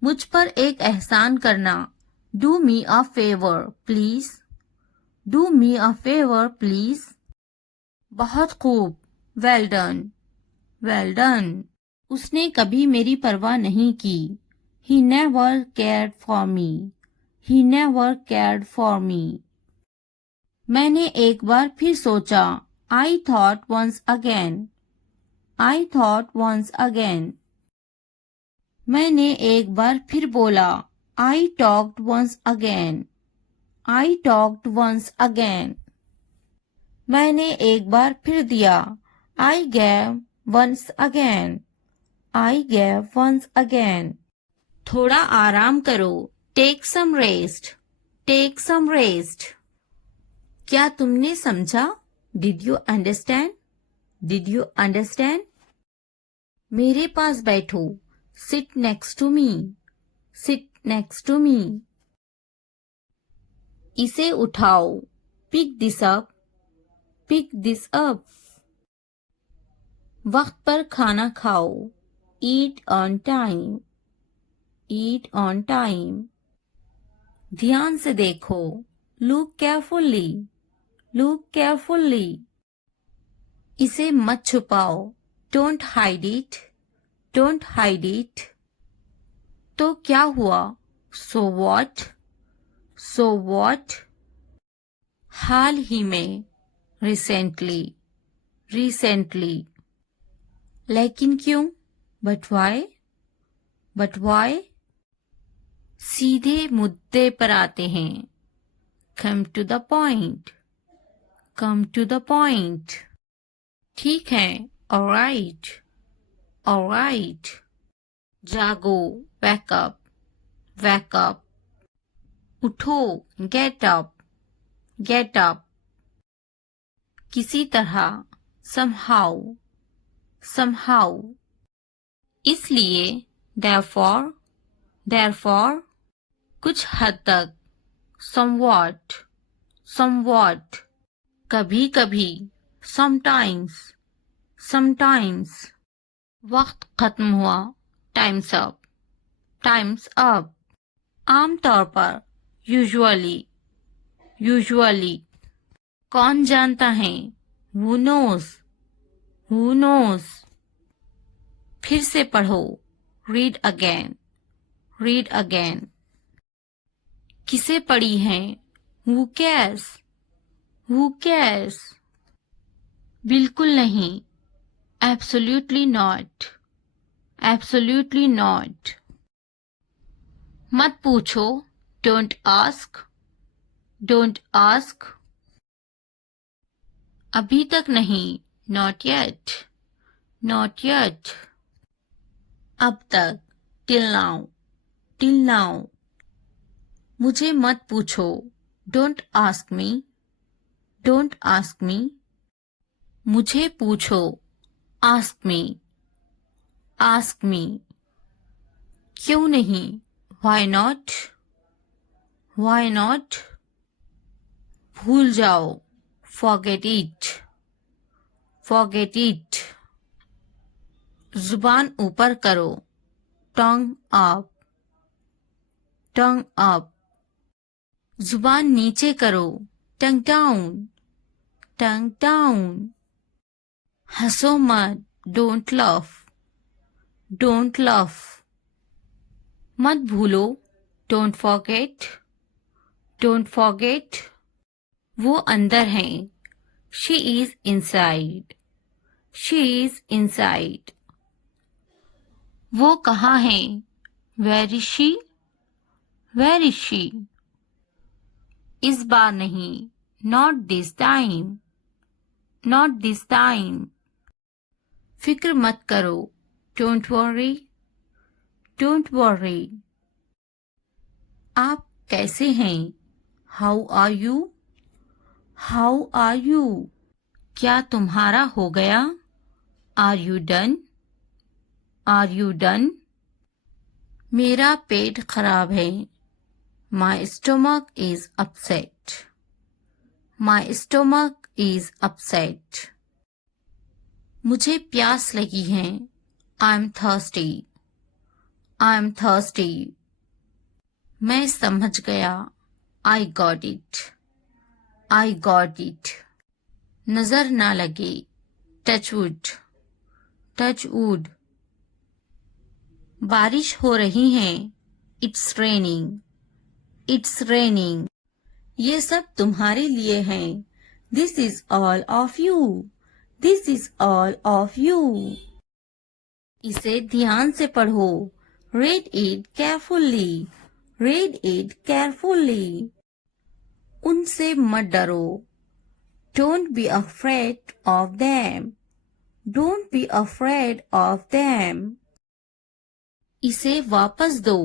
मुझ पर एक एहसान करना, do me a favour please, do me a favour please. बहुत खूब, वेल डन, वेल डन। उसने कभी मेरी परवाह नहीं की, he never cared for me, he never cared for me. मैंने एक बार फिर सोचा, I thought once again, I thought once again. मैंने एक बार फिर बोला, I talked once again, I talked once again. मैंने एक बार फिर दिया, I gave once again, I gave once again. थोड़ा आराम करो, take some rest, take some rest. क्या तुमने समझा, did you understand, did you understand. मेरे पास बैठो, sit next to me, sit next to me. इसे उठाओ, pick this up, pick this up. वक्त पर खाना खाओ, eat on time, eat on time. ध्यान से देखो, लुक केयरफुली, लुक केयरफुली। इसे मत छुपाओ, don't hide it, don't hide it. तो क्या हुआ? So what? So what? हाल ही में, recently, recently. लेकिन क्यों? But why? But why? सीधे मुद्दे पर आते हैं. Come to the point. Come to the point. ठीक है. Alright. Alright. जागो. Wake up. Wake up. उठो. Get up. Get up. किसी तरह. Somehow. Somehow. इसलिए. Therefore. Therefore. कुछ हद तक. Somewhat. Somewhat. कभी कभी. Sometimes. Sometimes. वक्त खत्म हुआ. Time's up. Time's up. आमतौर पर. Usually. Usually. कौन जानता है? Who knows? Who knows? फिर से पढ़ो. Read again. Read again. किसे पढ़ी है? Who cares? Who cares? बिल्कुल नहीं. Absolutely not. Absolutely not. मत पूछो. Don't ask. Don't ask. अभी तक नहीं. Not yet. Not yet. अब तक. Till now. Till now. मुझे मत पूछो. Don't ask me. Don't ask me. मुझे पूछो. Ask me. Ask me. क्यों नहीं? Why not? Why not? भूल जाओ. Forget it. Forget it. जुबान ऊपर करो. Tongue up. Tongue up. जुबान नीचे करो. Tongue down. Tongue down. हंसो मत. Don't laugh. Don't laugh. मत भूलो. Don't forget. Don't forget. वो अंदर है. She is inside. She is inside. वो कहाँ है? Where is she? Where is she? इस बार नहीं. Not this time. Not this time. फिक्र मत करो. Don't worry. Don't worry. आप कैसे हैं? How are you? How are you? क्या तुम्हारा हो गया? Are you done? Are you done? मेरा पेट खराब है. My stomach is upset. My stomach is upset. मुझे प्यास लगी है. I'm thirsty. I'm thirsty. मैं समझ गया. I got it. I got it. नजर ना लगे. Touch wood. Touch wood. बारिश हो रही है. It's raining. It's raining. ये सब तुम्हारे लिए है. This is all of you. This is all of you. इसे ध्यान से पढ़ो. Read it carefully. Read it carefully. उनसे मत डरो. Don't be afraid of them. Don't be afraid of them. इसे वापस दो.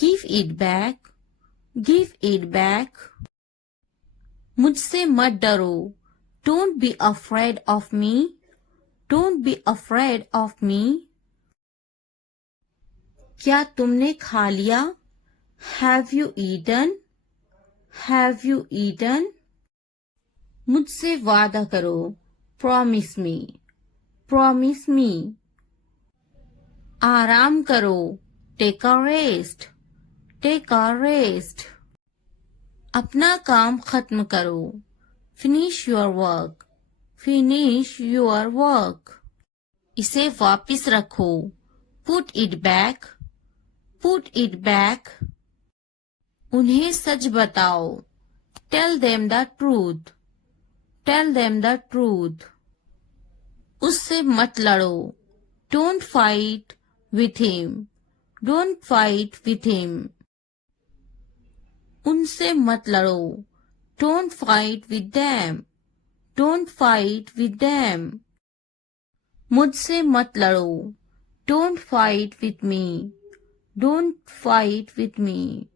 Give it back. Give it back. मुझसे मत डरो. Don't be afraid of me. Don't be afraid of me. क्या तुमने खा लिया? Have you eaten? Have you eaten? मुझसे वादा करो. Promise me. Promise me. आराम करो. Take a rest. Take a rest. अपना काम खत्म करो. Finish your work. Finish your work. इसे वापस रखो. Put it back. Put it back. उन्हें सच बताओ. Tell them the truth. Tell them the truth. उससे मत लड़ो. Don't fight with him. Don't fight with him. उनसे मत लड़ो. Don't fight with them. Don't fight with them. मुझसे मत लड़ो. Don't fight with me. Don't fight with me.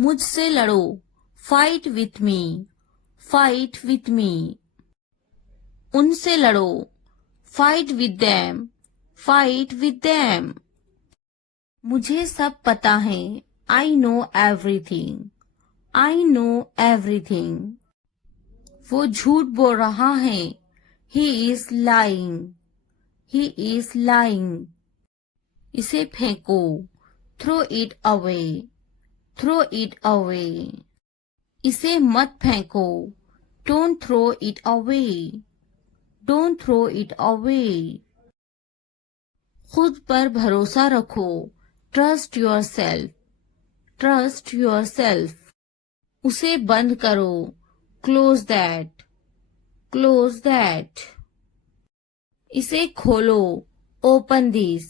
मुझसे लड़ो. Fight with me. Fight with me. उनसे लड़ो. Fight with them. Fight with them. मुझे सब पता है. I know everything. I know everything. वो झूठ बोल रहा है. He is lying. He is lying. इसे फेंको. Throw it away. Throw it away. इसे मत फेंको. Don't throw it away. Don't throw it away. खुद पर भरोसा रखो. Trust yourself. Trust yourself. उसे बंद करो. Close that. Close that. इसे खोलो. Open this.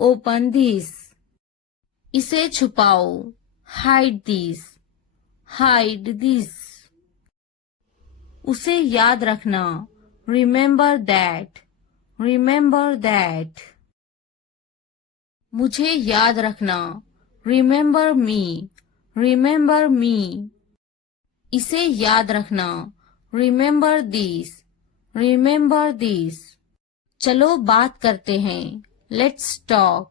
Open this. इसे छुपाओ. Hide this. Hide this. उसे याद रखना. Remember that. Remember that. मुझे याद रखना. Remember me. Remember me. इसे याद रखना. Remember this. Remember this. चलो बात करते हैं. Let's talk.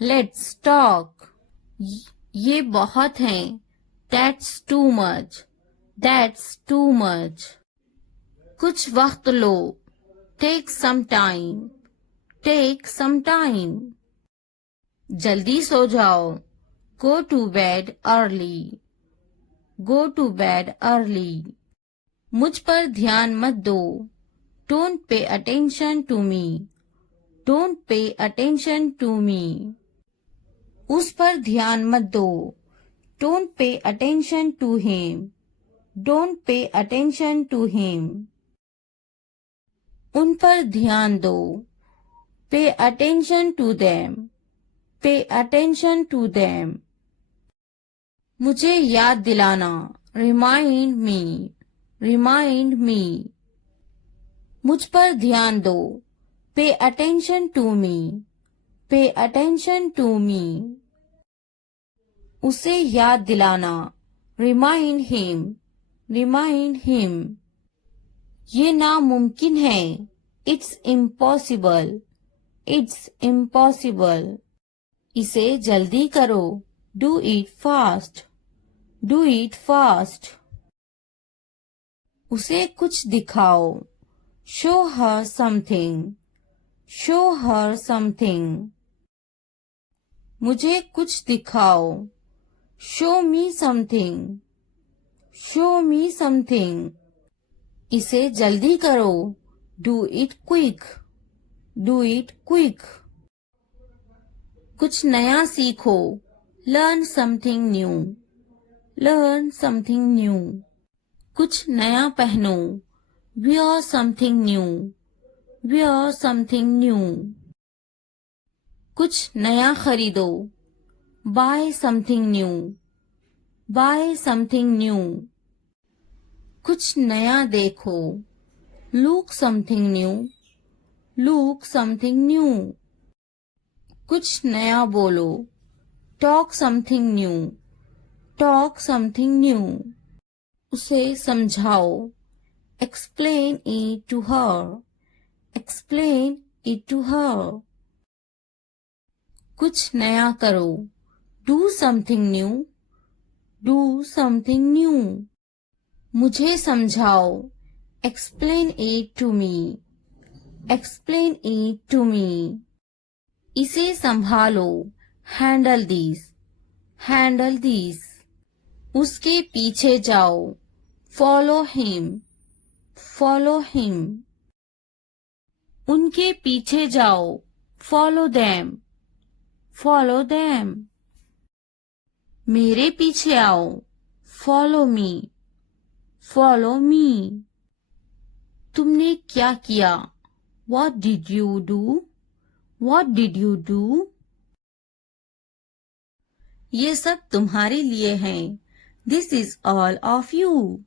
Let's talk. ये बहुत है. That's too much. That's too much. कुछ वक्त लो. Take some time. Take some time. जल्दी सो जाओ. Go to bed early. Go to bed early. मुझ पर ध्यान मत दो. Don't pay attention to me. Don't pay attention to me. उस पर ध्यान मत दो. Don't pay attention to him. Don't pay attention to him. उन पर ध्यान दो. Pay attention to them. Pay attention to them. मुझे याद दिलाना. Remind me. Remind me. मुझ पर ध्यान दो. Pay attention to me. Pay attention to me. उसे याद दिलाना. Remind him. Remind him. ये नामुमकिन है. It's impossible. It's impossible. इसे जल्दी करो. Do it fast. Do it fast. उसे कुछ दिखाओ. Show her something. Show her something. मुझे कुछ दिखाओ. Show me something. Show me something. इसे जल्दी करो. Do it quick. Do it quick. कुछ नया सीखो. Learn something new. Learn something new. कुछ नया पहनो. Wear something new. Wear something new. कुछ नया खरीदो. Buy something new. Buy something new. कुछ नया देखो. Look something new. Look something new. कुछ नया बोलो. Talk something new. Talk something new. उसे समझाओ. Explain it to her. Explain it to her. कुछ नया करो. Do something new. Do something new. मुझे समझाओ. Explain it to me. Explain it to me. इसे संभालो. Handle this. Handle this. उसके पीछे जाओ. Follow him. Follow him. उनके पीछे जाओ. Follow them. follow them. मेरे पीछे आओ, follow me, follow me. तुमने क्या किया? What did you do? What did you do? ये सब तुम्हारे लिए हैं. This is all of you.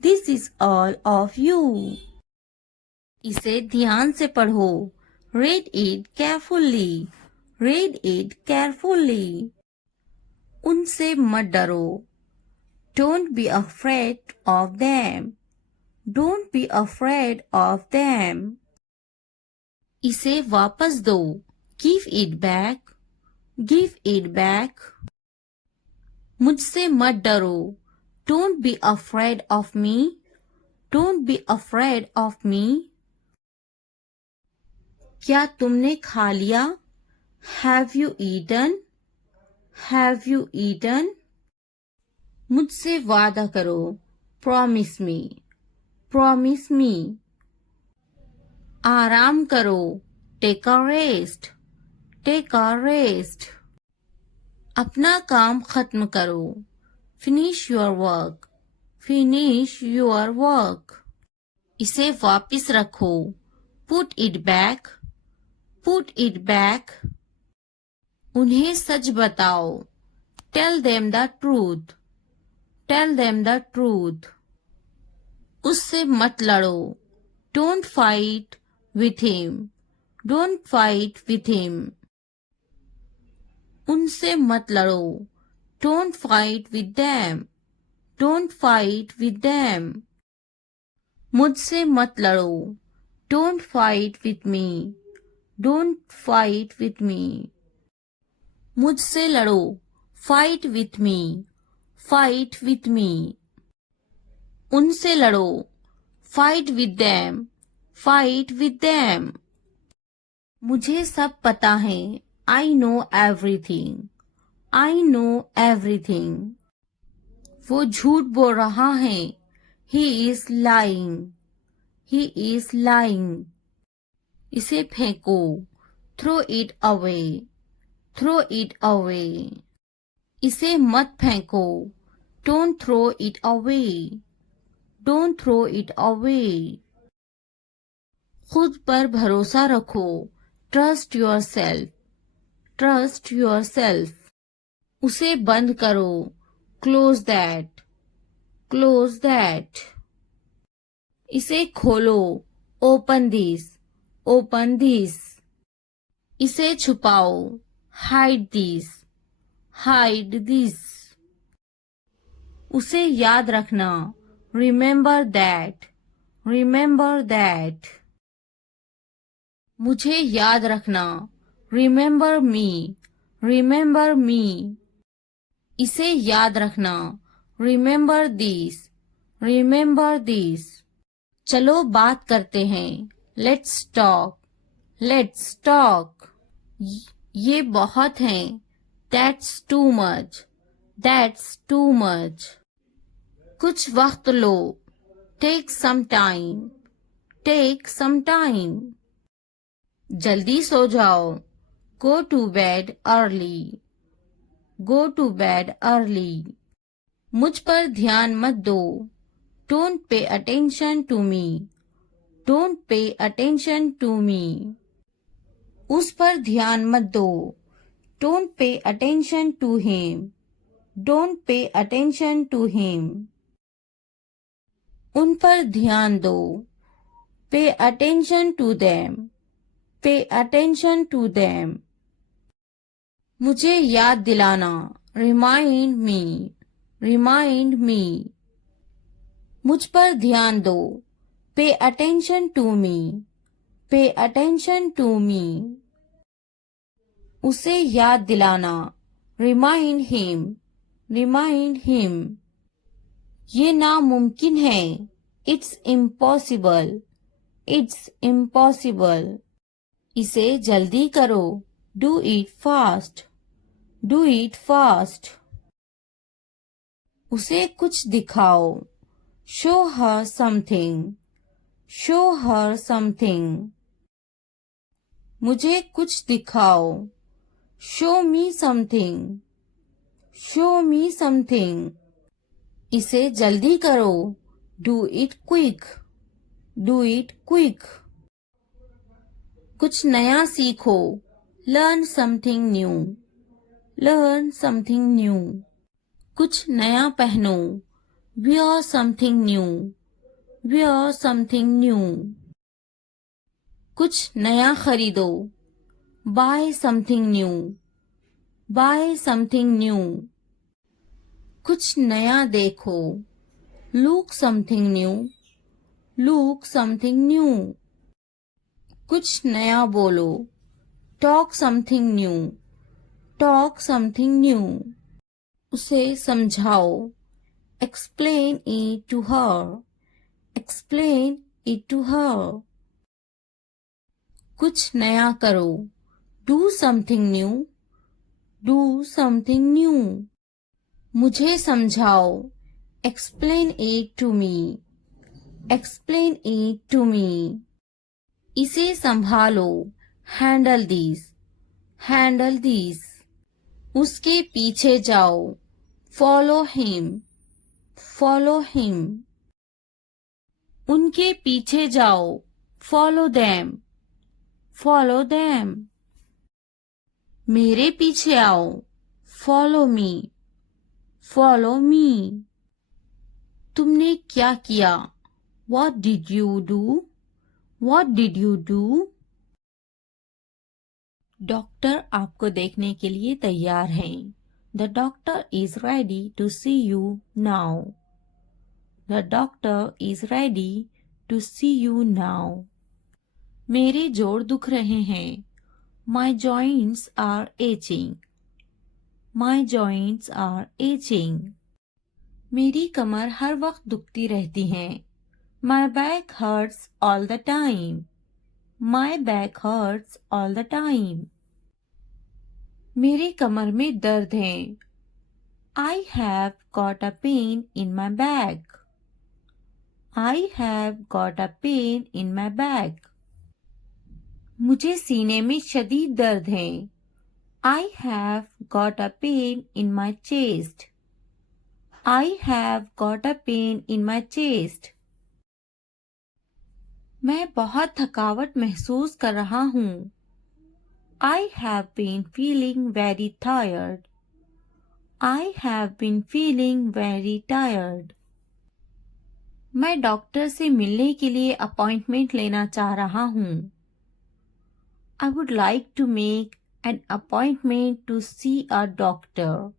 This is all of you. इसे ध्यान से पढ़ो. Read it carefully. Read it carefully. उनसे मत डरो. Don't be afraid of them. Don't be afraid of them. इसे वापस दो. Give it back. Give it back. मुझसे मत डरो. Don't be afraid of me. Don't be afraid of me. क्या तुमने खा लिया? Have you eaten? Have you eaten? मुझसे वादा करो. Promise me. Promise me. आराम करो. Take a rest. Take a rest. अपना काम खत्म करो. Finish your work. Finish your work. इसे वापस रखो. Put it back. Put it back. उन्हें सच बताओ. Tell them the truth. Tell them the truth. उससे मत लड़ो. Don't fight with him. Don't fight with him. उनसे मत लड़ो. Don't fight with them. Don't fight with them. मुझसे मत लड़ो. Don't fight with me. Don't fight with me. मुझसे लड़ो. Fight with me. Fight with me. उनसे लड़ो. Fight with them. Fight with them. मुझे सब पता है. I know everything. I know everything. वो झूठ बोल रहा है. He is lying. He is lying. इसे फेंको. Throw it away. Throw it away. इसे मत फेंको. Don't throw it away. Don't throw it away. खुद पर भरोसा रखो. Trust yourself. Trust yourself. उसे बंद करो. Close that. Close that. इसे खोलो. Open this. Open this. इसे छुपाओ. Hide this. Hide this. उसे याद रखना. Remember that. Remember that. मुझे याद रखना. Remember me. Remember me. इसे याद रखना. Remember this. Remember this. चलो बात करते हैं. Let's talk. Let's talk. ये बहुत है. That's too much. That's too much. कुछ वक्त लो. Take some time. Take some time. जल्दी सो जाओ. Go to bed early. Go to bed early. मुझ पर ध्यान मत दो. Don't pay attention to me. Don't pay attention to me. उस पर ध्यान मत दो. Don't pay attention to him. Don't pay attention to him. उन पर ध्यान दो. Pay attention to them. Pay attention to them. मुझे याद दिलाना. Remind me. Remind me. मुझ पर ध्यान दो. Pay attention to me. Pay attention to me. उसे याद दिलाना. Remind him. Remind him. ये नामुमकिन है. It's impossible. It's impossible. इसे जल्दी करो. Do it fast. Do it fast. उसे कुछ दिखाओ. Show her something. Show her something. मुझे कुछ दिखाओ. Show me something, show me something. इसे जल्दी करो, do it quick, do it quick. कुछ नया सीखो, learn something new, learn something new. कुछ नया पहनो, wear something new, wear something new। कुछ नया खरीदो, buy something new, buy something new। कुछ नया देखो, look something new, look something new। कुछ नया बोलो, talk something new, talk something new। उसे समझाओ, explain it to her, explain it to her। कुछ नया करो, do something new, do something new। मुझे समझाओ, explain it to me, explain it to me। इसे संभालो, handle this, handle this। उसके पीछे जाओ, follow him, follow him। उनके पीछे जाओ, follow them, follow them। मेरे पीछे आओ, follow me, follow me। तुमने क्या किया, what did you do, what did you do। Doctor आपको देखने के लिए तैयार हैं। The doctor is ready to see you now, the doctor is ready to see you now। मेरे जोड़ दुख रहे हैं, my joints are aching, my joints are aching। मेरी कमर हर वक्त दुखती रहती है, my back hurts all the time, my back hurts all the time। मेरी कमर में दर्द है, I have got a pain in my back, I have got a pain in my back। मुझे सीने में शदीद दर्द है, I have got a pain in my chest, I have got a pain in my chest। मैं बहुत थकावट महसूस कर रहा हूँ, I have been feeling very tired, I have been feeling very tired। मैं डॉक्टर से मिलने के लिए अपॉइंटमेंट लेना चाह रहा हूँ, I would like to make an appointment to see a doctor,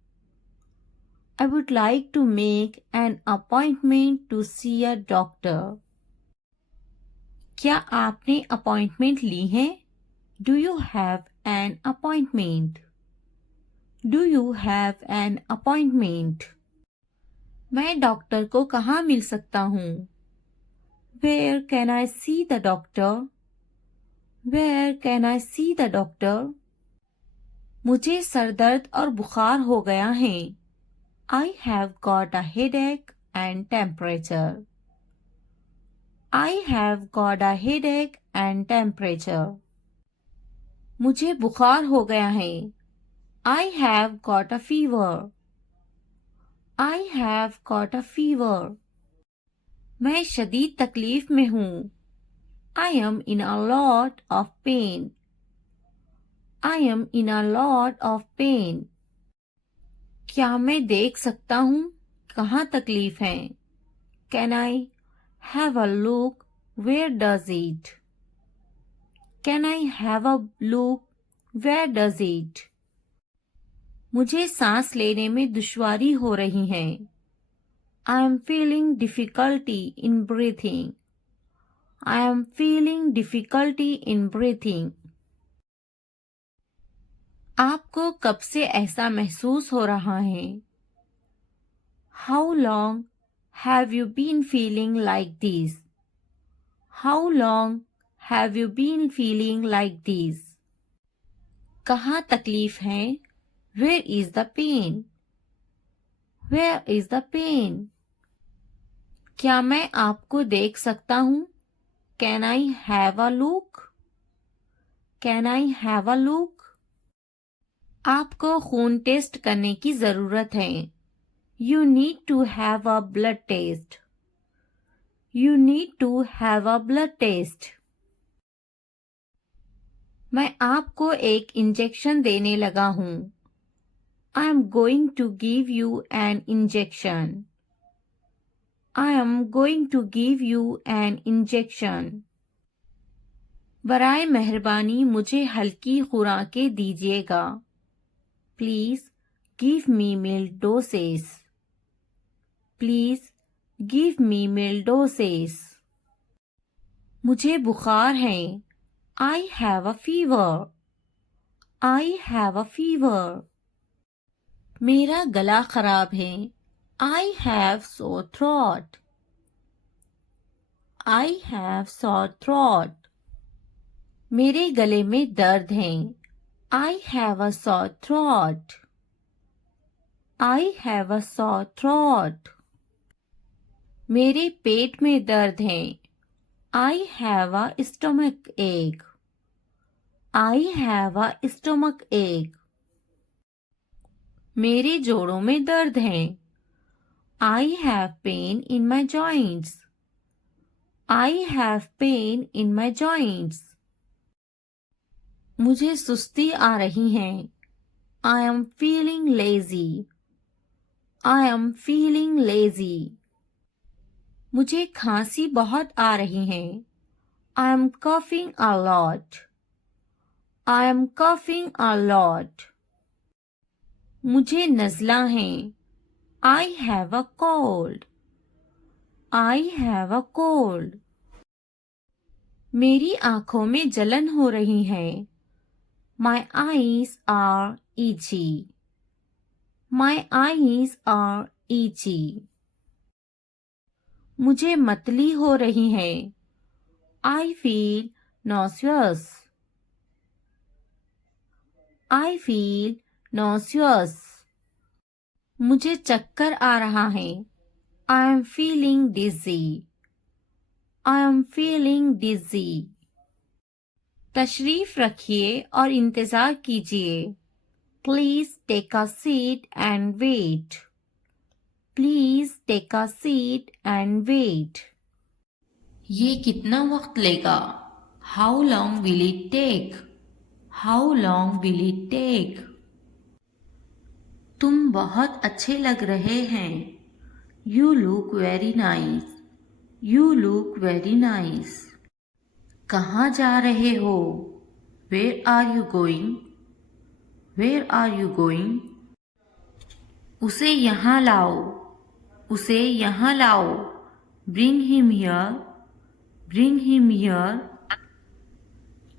I would like to make an appointment to see a doctor। क्या आपने अपॉइंटमेंट ली है, Do you have an appointment, Do you have an appointment। मैं doctor को कहाँ मिल सकता हूँ, Where can I see the doctor, Where can I see the doctor। मुझे sir दर्द और बुखार हो गया है, I have got a headache and temperature, I have got a headache and temperature। मुझे बुखार हो गया है, I have got a fever, I have got a fever। मैं शदीद तकलीफ में हूँ, I am in a lot of pain, I am in a lot of pain। क्या मैं देख सकता हूँ कहाँ तकलीफ है, Can I have a look where does it, Can I have a look where does it। मुझे सांस लेने में दुश्वारी हो रही है, I am feeling difficulty in breathing, I am feeling difficulty in breathing। आपको कब से ऐसा महसूस हो रहा है, How long have you been feeling like this, How long have you been feeling like this। कहाँ तकलीफ है, Where is the pain, Where is the pain। क्या मैं आपको देख सकता हूँ, Can I have a look, Can I have a look। आपको खून टेस्ट करने की जरूरत है। You need to have a blood test. You need to have a blood test. मैं आपको एक इंजेक्शन देने लगा हूँ। I am going to give you an injection. I am going to give you an injection. बराए मेहरबानी मुझे हल्की खुराकें दीजिएगा। Please give me mild doses. Please give me mild doses. मुझे बुखार है। I have a fever. I have a fever. मेरा गला खराब है। I have sore throat. I have sore throat. मेरे गले में दर्द है। I have a sore throat. I have a sore throat. मेरे पेट में दर्द है। I have a stomach ache. I have a stomach ache. मेरे जोड़ों में दर्द है। I have pain in my joints. I have pain in my joints. मुझे सुस्ती आ रही है। I am feeling lazy. I am feeling lazy. मुझे खांसी बहुत आ रही है। I am coughing a lot. I am coughing a lot. मुझे नज़ला है। I have a cold. I have a cold. मेरी आँखों में जलन हो रही है। My eyes are itchy. My eyes are itchy. मुझे मतली हो रही है। I feel nauseous. I feel nauseous. मुझे चक्कर आ रहा है। I am feeling dizzy. I am feeling dizzy. तशरीफ रखिए और इंतज़ार कीजिए। Please take a seat and wait. Please take a seat and wait. ये कितना वक्त लेगा? How long will it take? How long will it take? तुम बहुत अच्छे लग रहे हैं। You look very nice. You look very nice. कहाँ जा रहे हो? Where are you going? Where are you going? उसे यहाँ लाओ। उसे यहाँ लाओ। Bring him here. Bring him here.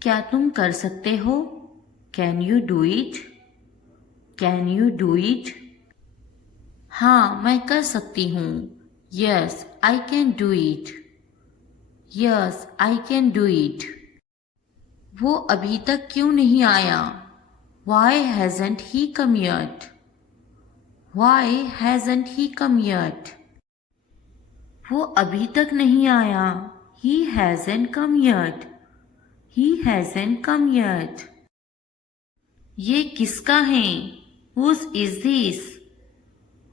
क्या तुम कर सकते हो? Can you do it? Can you do it? हाँ, मैं कर सकती हूँ। Yes, I can do it. Yes, I can do it. वो अभी तक क्यों नहीं आया? Why hasn't he come yet? Why hasn't he come yet? वो अभी तक नहीं आया। He hasn't come yet. He hasn't come yet. ये किसका है? Whose is this?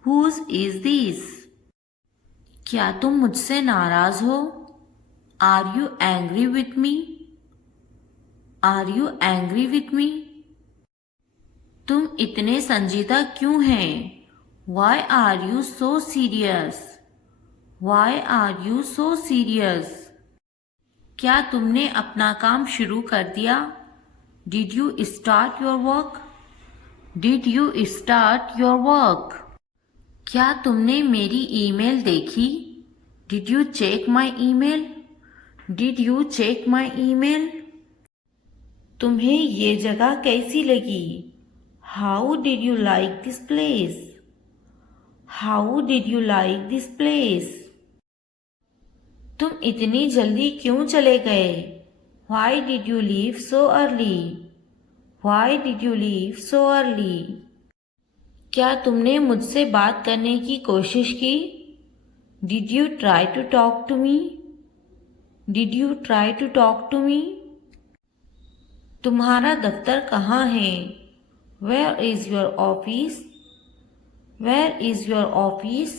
Whose is this? क्या तुम मुझसे नाराज हो? Are you angry with me? Are you angry with me? तुम इतने संजीदा क्यों हैं? Why are you so serious? Why are you so serious? क्या तुमने अपना काम शुरू कर दिया? Did you start your work? Did you start your work? क्या तुमने मेरी ईमेल देखी? Did you check my email? Did you check my email? तुम्हें ये जगह कैसी लगी? How did you like this place? How did you like this place? तुम इतनी जल्दी क्यों चले गए? Why did you leave so early? Why did you leave so early? क्या तुमने मुझसे बात करने की कोशिश की? Did you try to talk to me? Did you try to talk to me? तुम्हारा दफ्तर कहाँ है? Where is your office? Where is your office?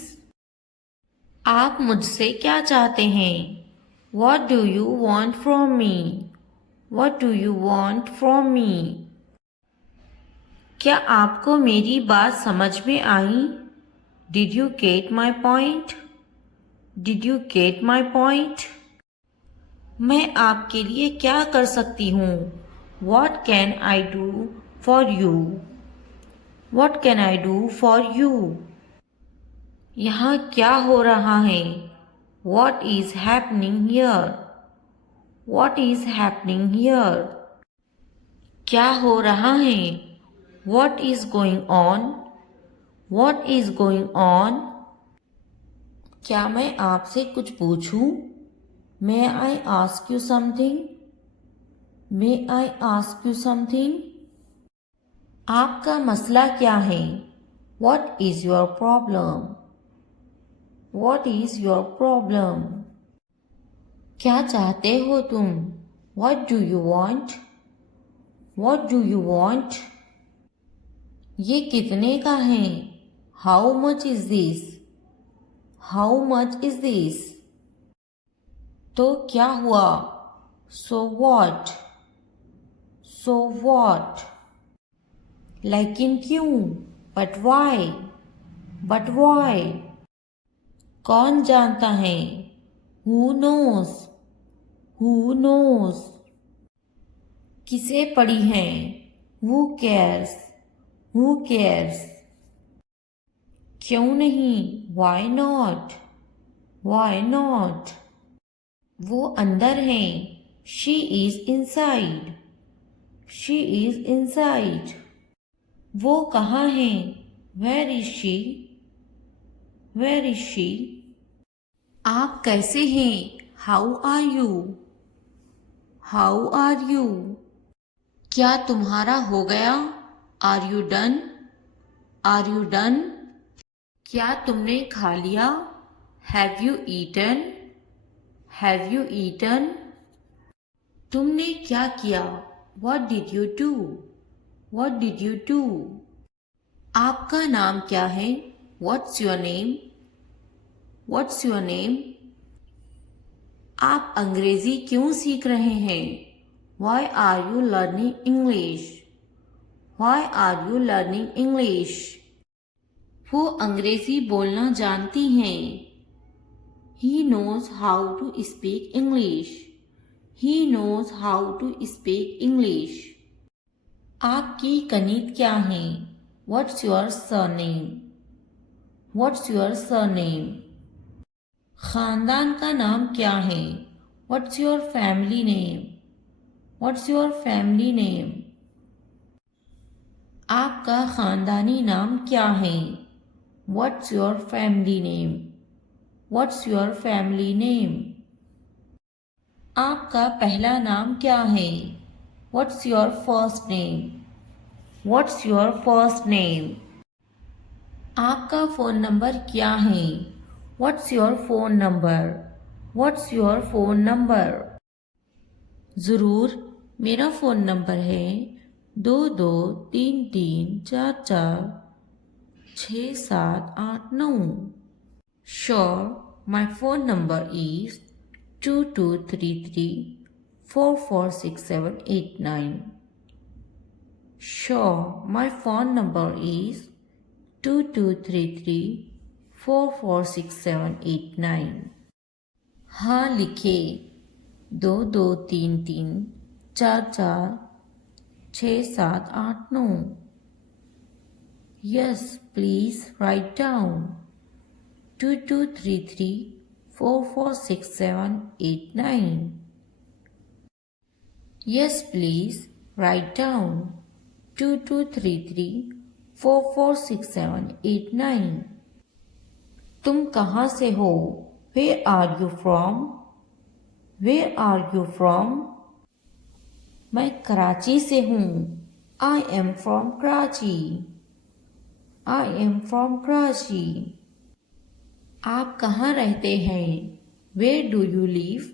आप मुझसे क्या चाहते हैं? What do you want from me? What do you want from me? क्या आपको मेरी बात समझ में आई? Did you get my point? Did you get my point? मैं आपके लिए क्या कर सकती हूँ? What can I do for you? What can I do for you? यहाँ क्या हो रहा है? What is happening here? What is happening here? क्या हो रहा है? What is going on? What is going on? क्या मैं आपसे कुछ पूछूं? May I ask you something? May I ask you something? आपका मसला क्या है? What is your problem? What is your problem? क्या चाहते हो तुम? What do you want? What do you want? ये कितने का है? How much is this? How much is this? तो क्या हुआ? So what? So what? लेकिन क्यों? But why? But why? कौन जानता है? Who knows? Who knows? किसे पड़ी है? Who cares? Who cares? क्यों नहीं? Why not? Why not? वो अंदर है. She is inside. She is inside. वो कहाँ है? Where is she? Where is she? आप कैसे हैं? How are you? How are you? क्या तुम्हारा हो गया? Are you done? Are you done? क्या तुमने खा लिया? Have you eaten? Have you eaten? तुमने क्या किया? What did you do? What did you do? आपका नाम क्या है? What's your name? What's your name? आप अंग्रेजी क्यों सीख रहे हैं? Why are you learning English? Why are you learning English? वो अंग्रेजी बोलना जानती हैं. He knows how to speak English. He knows how to speak English. आपकी कनीत क्या है? What's your surname? What's your surname? खानदान का नाम क्या है? What's your family name? What's your family name? आपका खानदानी नाम क्या है? What's your family name? What's your family name? आपका पहला नाम क्या है? What's your first name? What's your first name? आपका फ़ोन नंबर क्या है? What's your phone number? What's your phone number? ज़रूर, मेरा फ़ोन नंबर है 2233446789. Sure, my phone number is 2233446789. Sure, my phone number is 2233446789. हाँ लिखे 2233446789. Yes, please write down 2233446789. Yes, please write down 2233446789. तुम कहाँ से हो? Where are you from? Where are you from? मैं कराची से हूँ. I am from Karachi. I am from Karachi. आप कहाँ रहते हैं? Where do you live?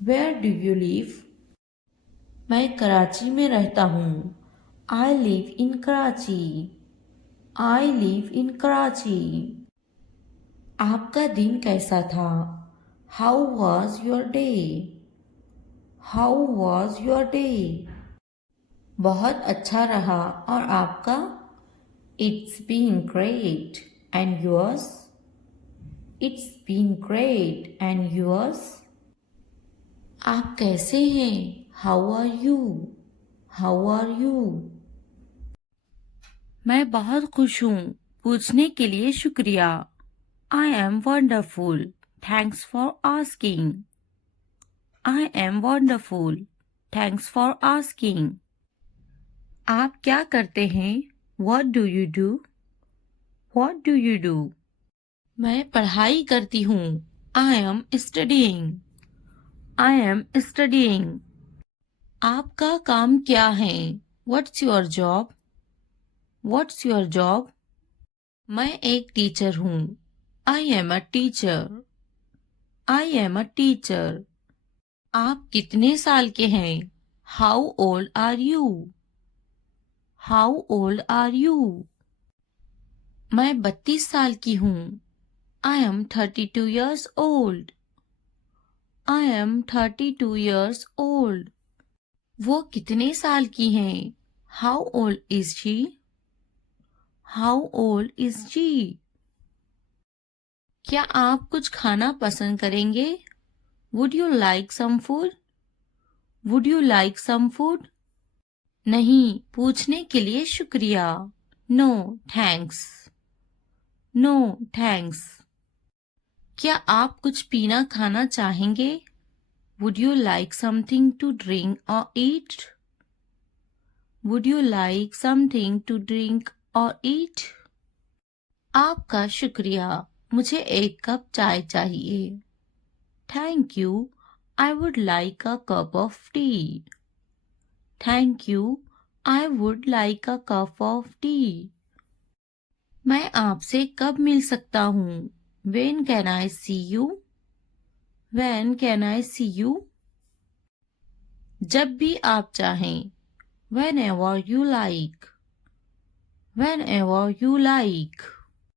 Where do you live? मैं कराची में रहता हूँ. I live in Karachi. I live in Karachi. आपका दिन कैसा था? How was your day? How was your day? बहुत अच्छा रहा और आपका? It's been great. And yours? It's been great. And yours? आप कैसे हैं? How are you? How are you? मैं बहुत खुश हूँ। पूछने के लिए शुक्रिया। I am wonderful. Thanks for asking. I am wonderful. Thanks for asking. आप क्या करते हैं? What do you do? What do you do? मैं पढ़ाई करती हूँ। I am studying. I am studying. आपका काम क्या है? What's your job? What's your job? मैं एक टीचर हूँ। I am a teacher. I am a teacher. आप कितने साल के हैं? How old are you? How old are you? मैं 32 साल की हूँ। I am 32 years old. I am 32 years old. वो कितने साल की हैं? How old is she? How old is she? क्या आप कुछ खाना पसंद करेंगे? Would you like some food? Would you like some food? नहीं, पूछने के लिए शुक्रिया। No, thanks. No, thanks. क्या आप कुछ पीना खाना चाहेंगे? Would you like something to drink or eat? Would you like something to drink or eat? आपका शुक्रिया। मुझे एक कप चाय चाहिए। Thank you. I would like a cup of tea. Thank you. I would like a cup of tea. मैं आपसे कब मिल सकता हूँ? When can I see you? When can I see you? जब भी आप चाहें। Whenever you like. Whenever you like.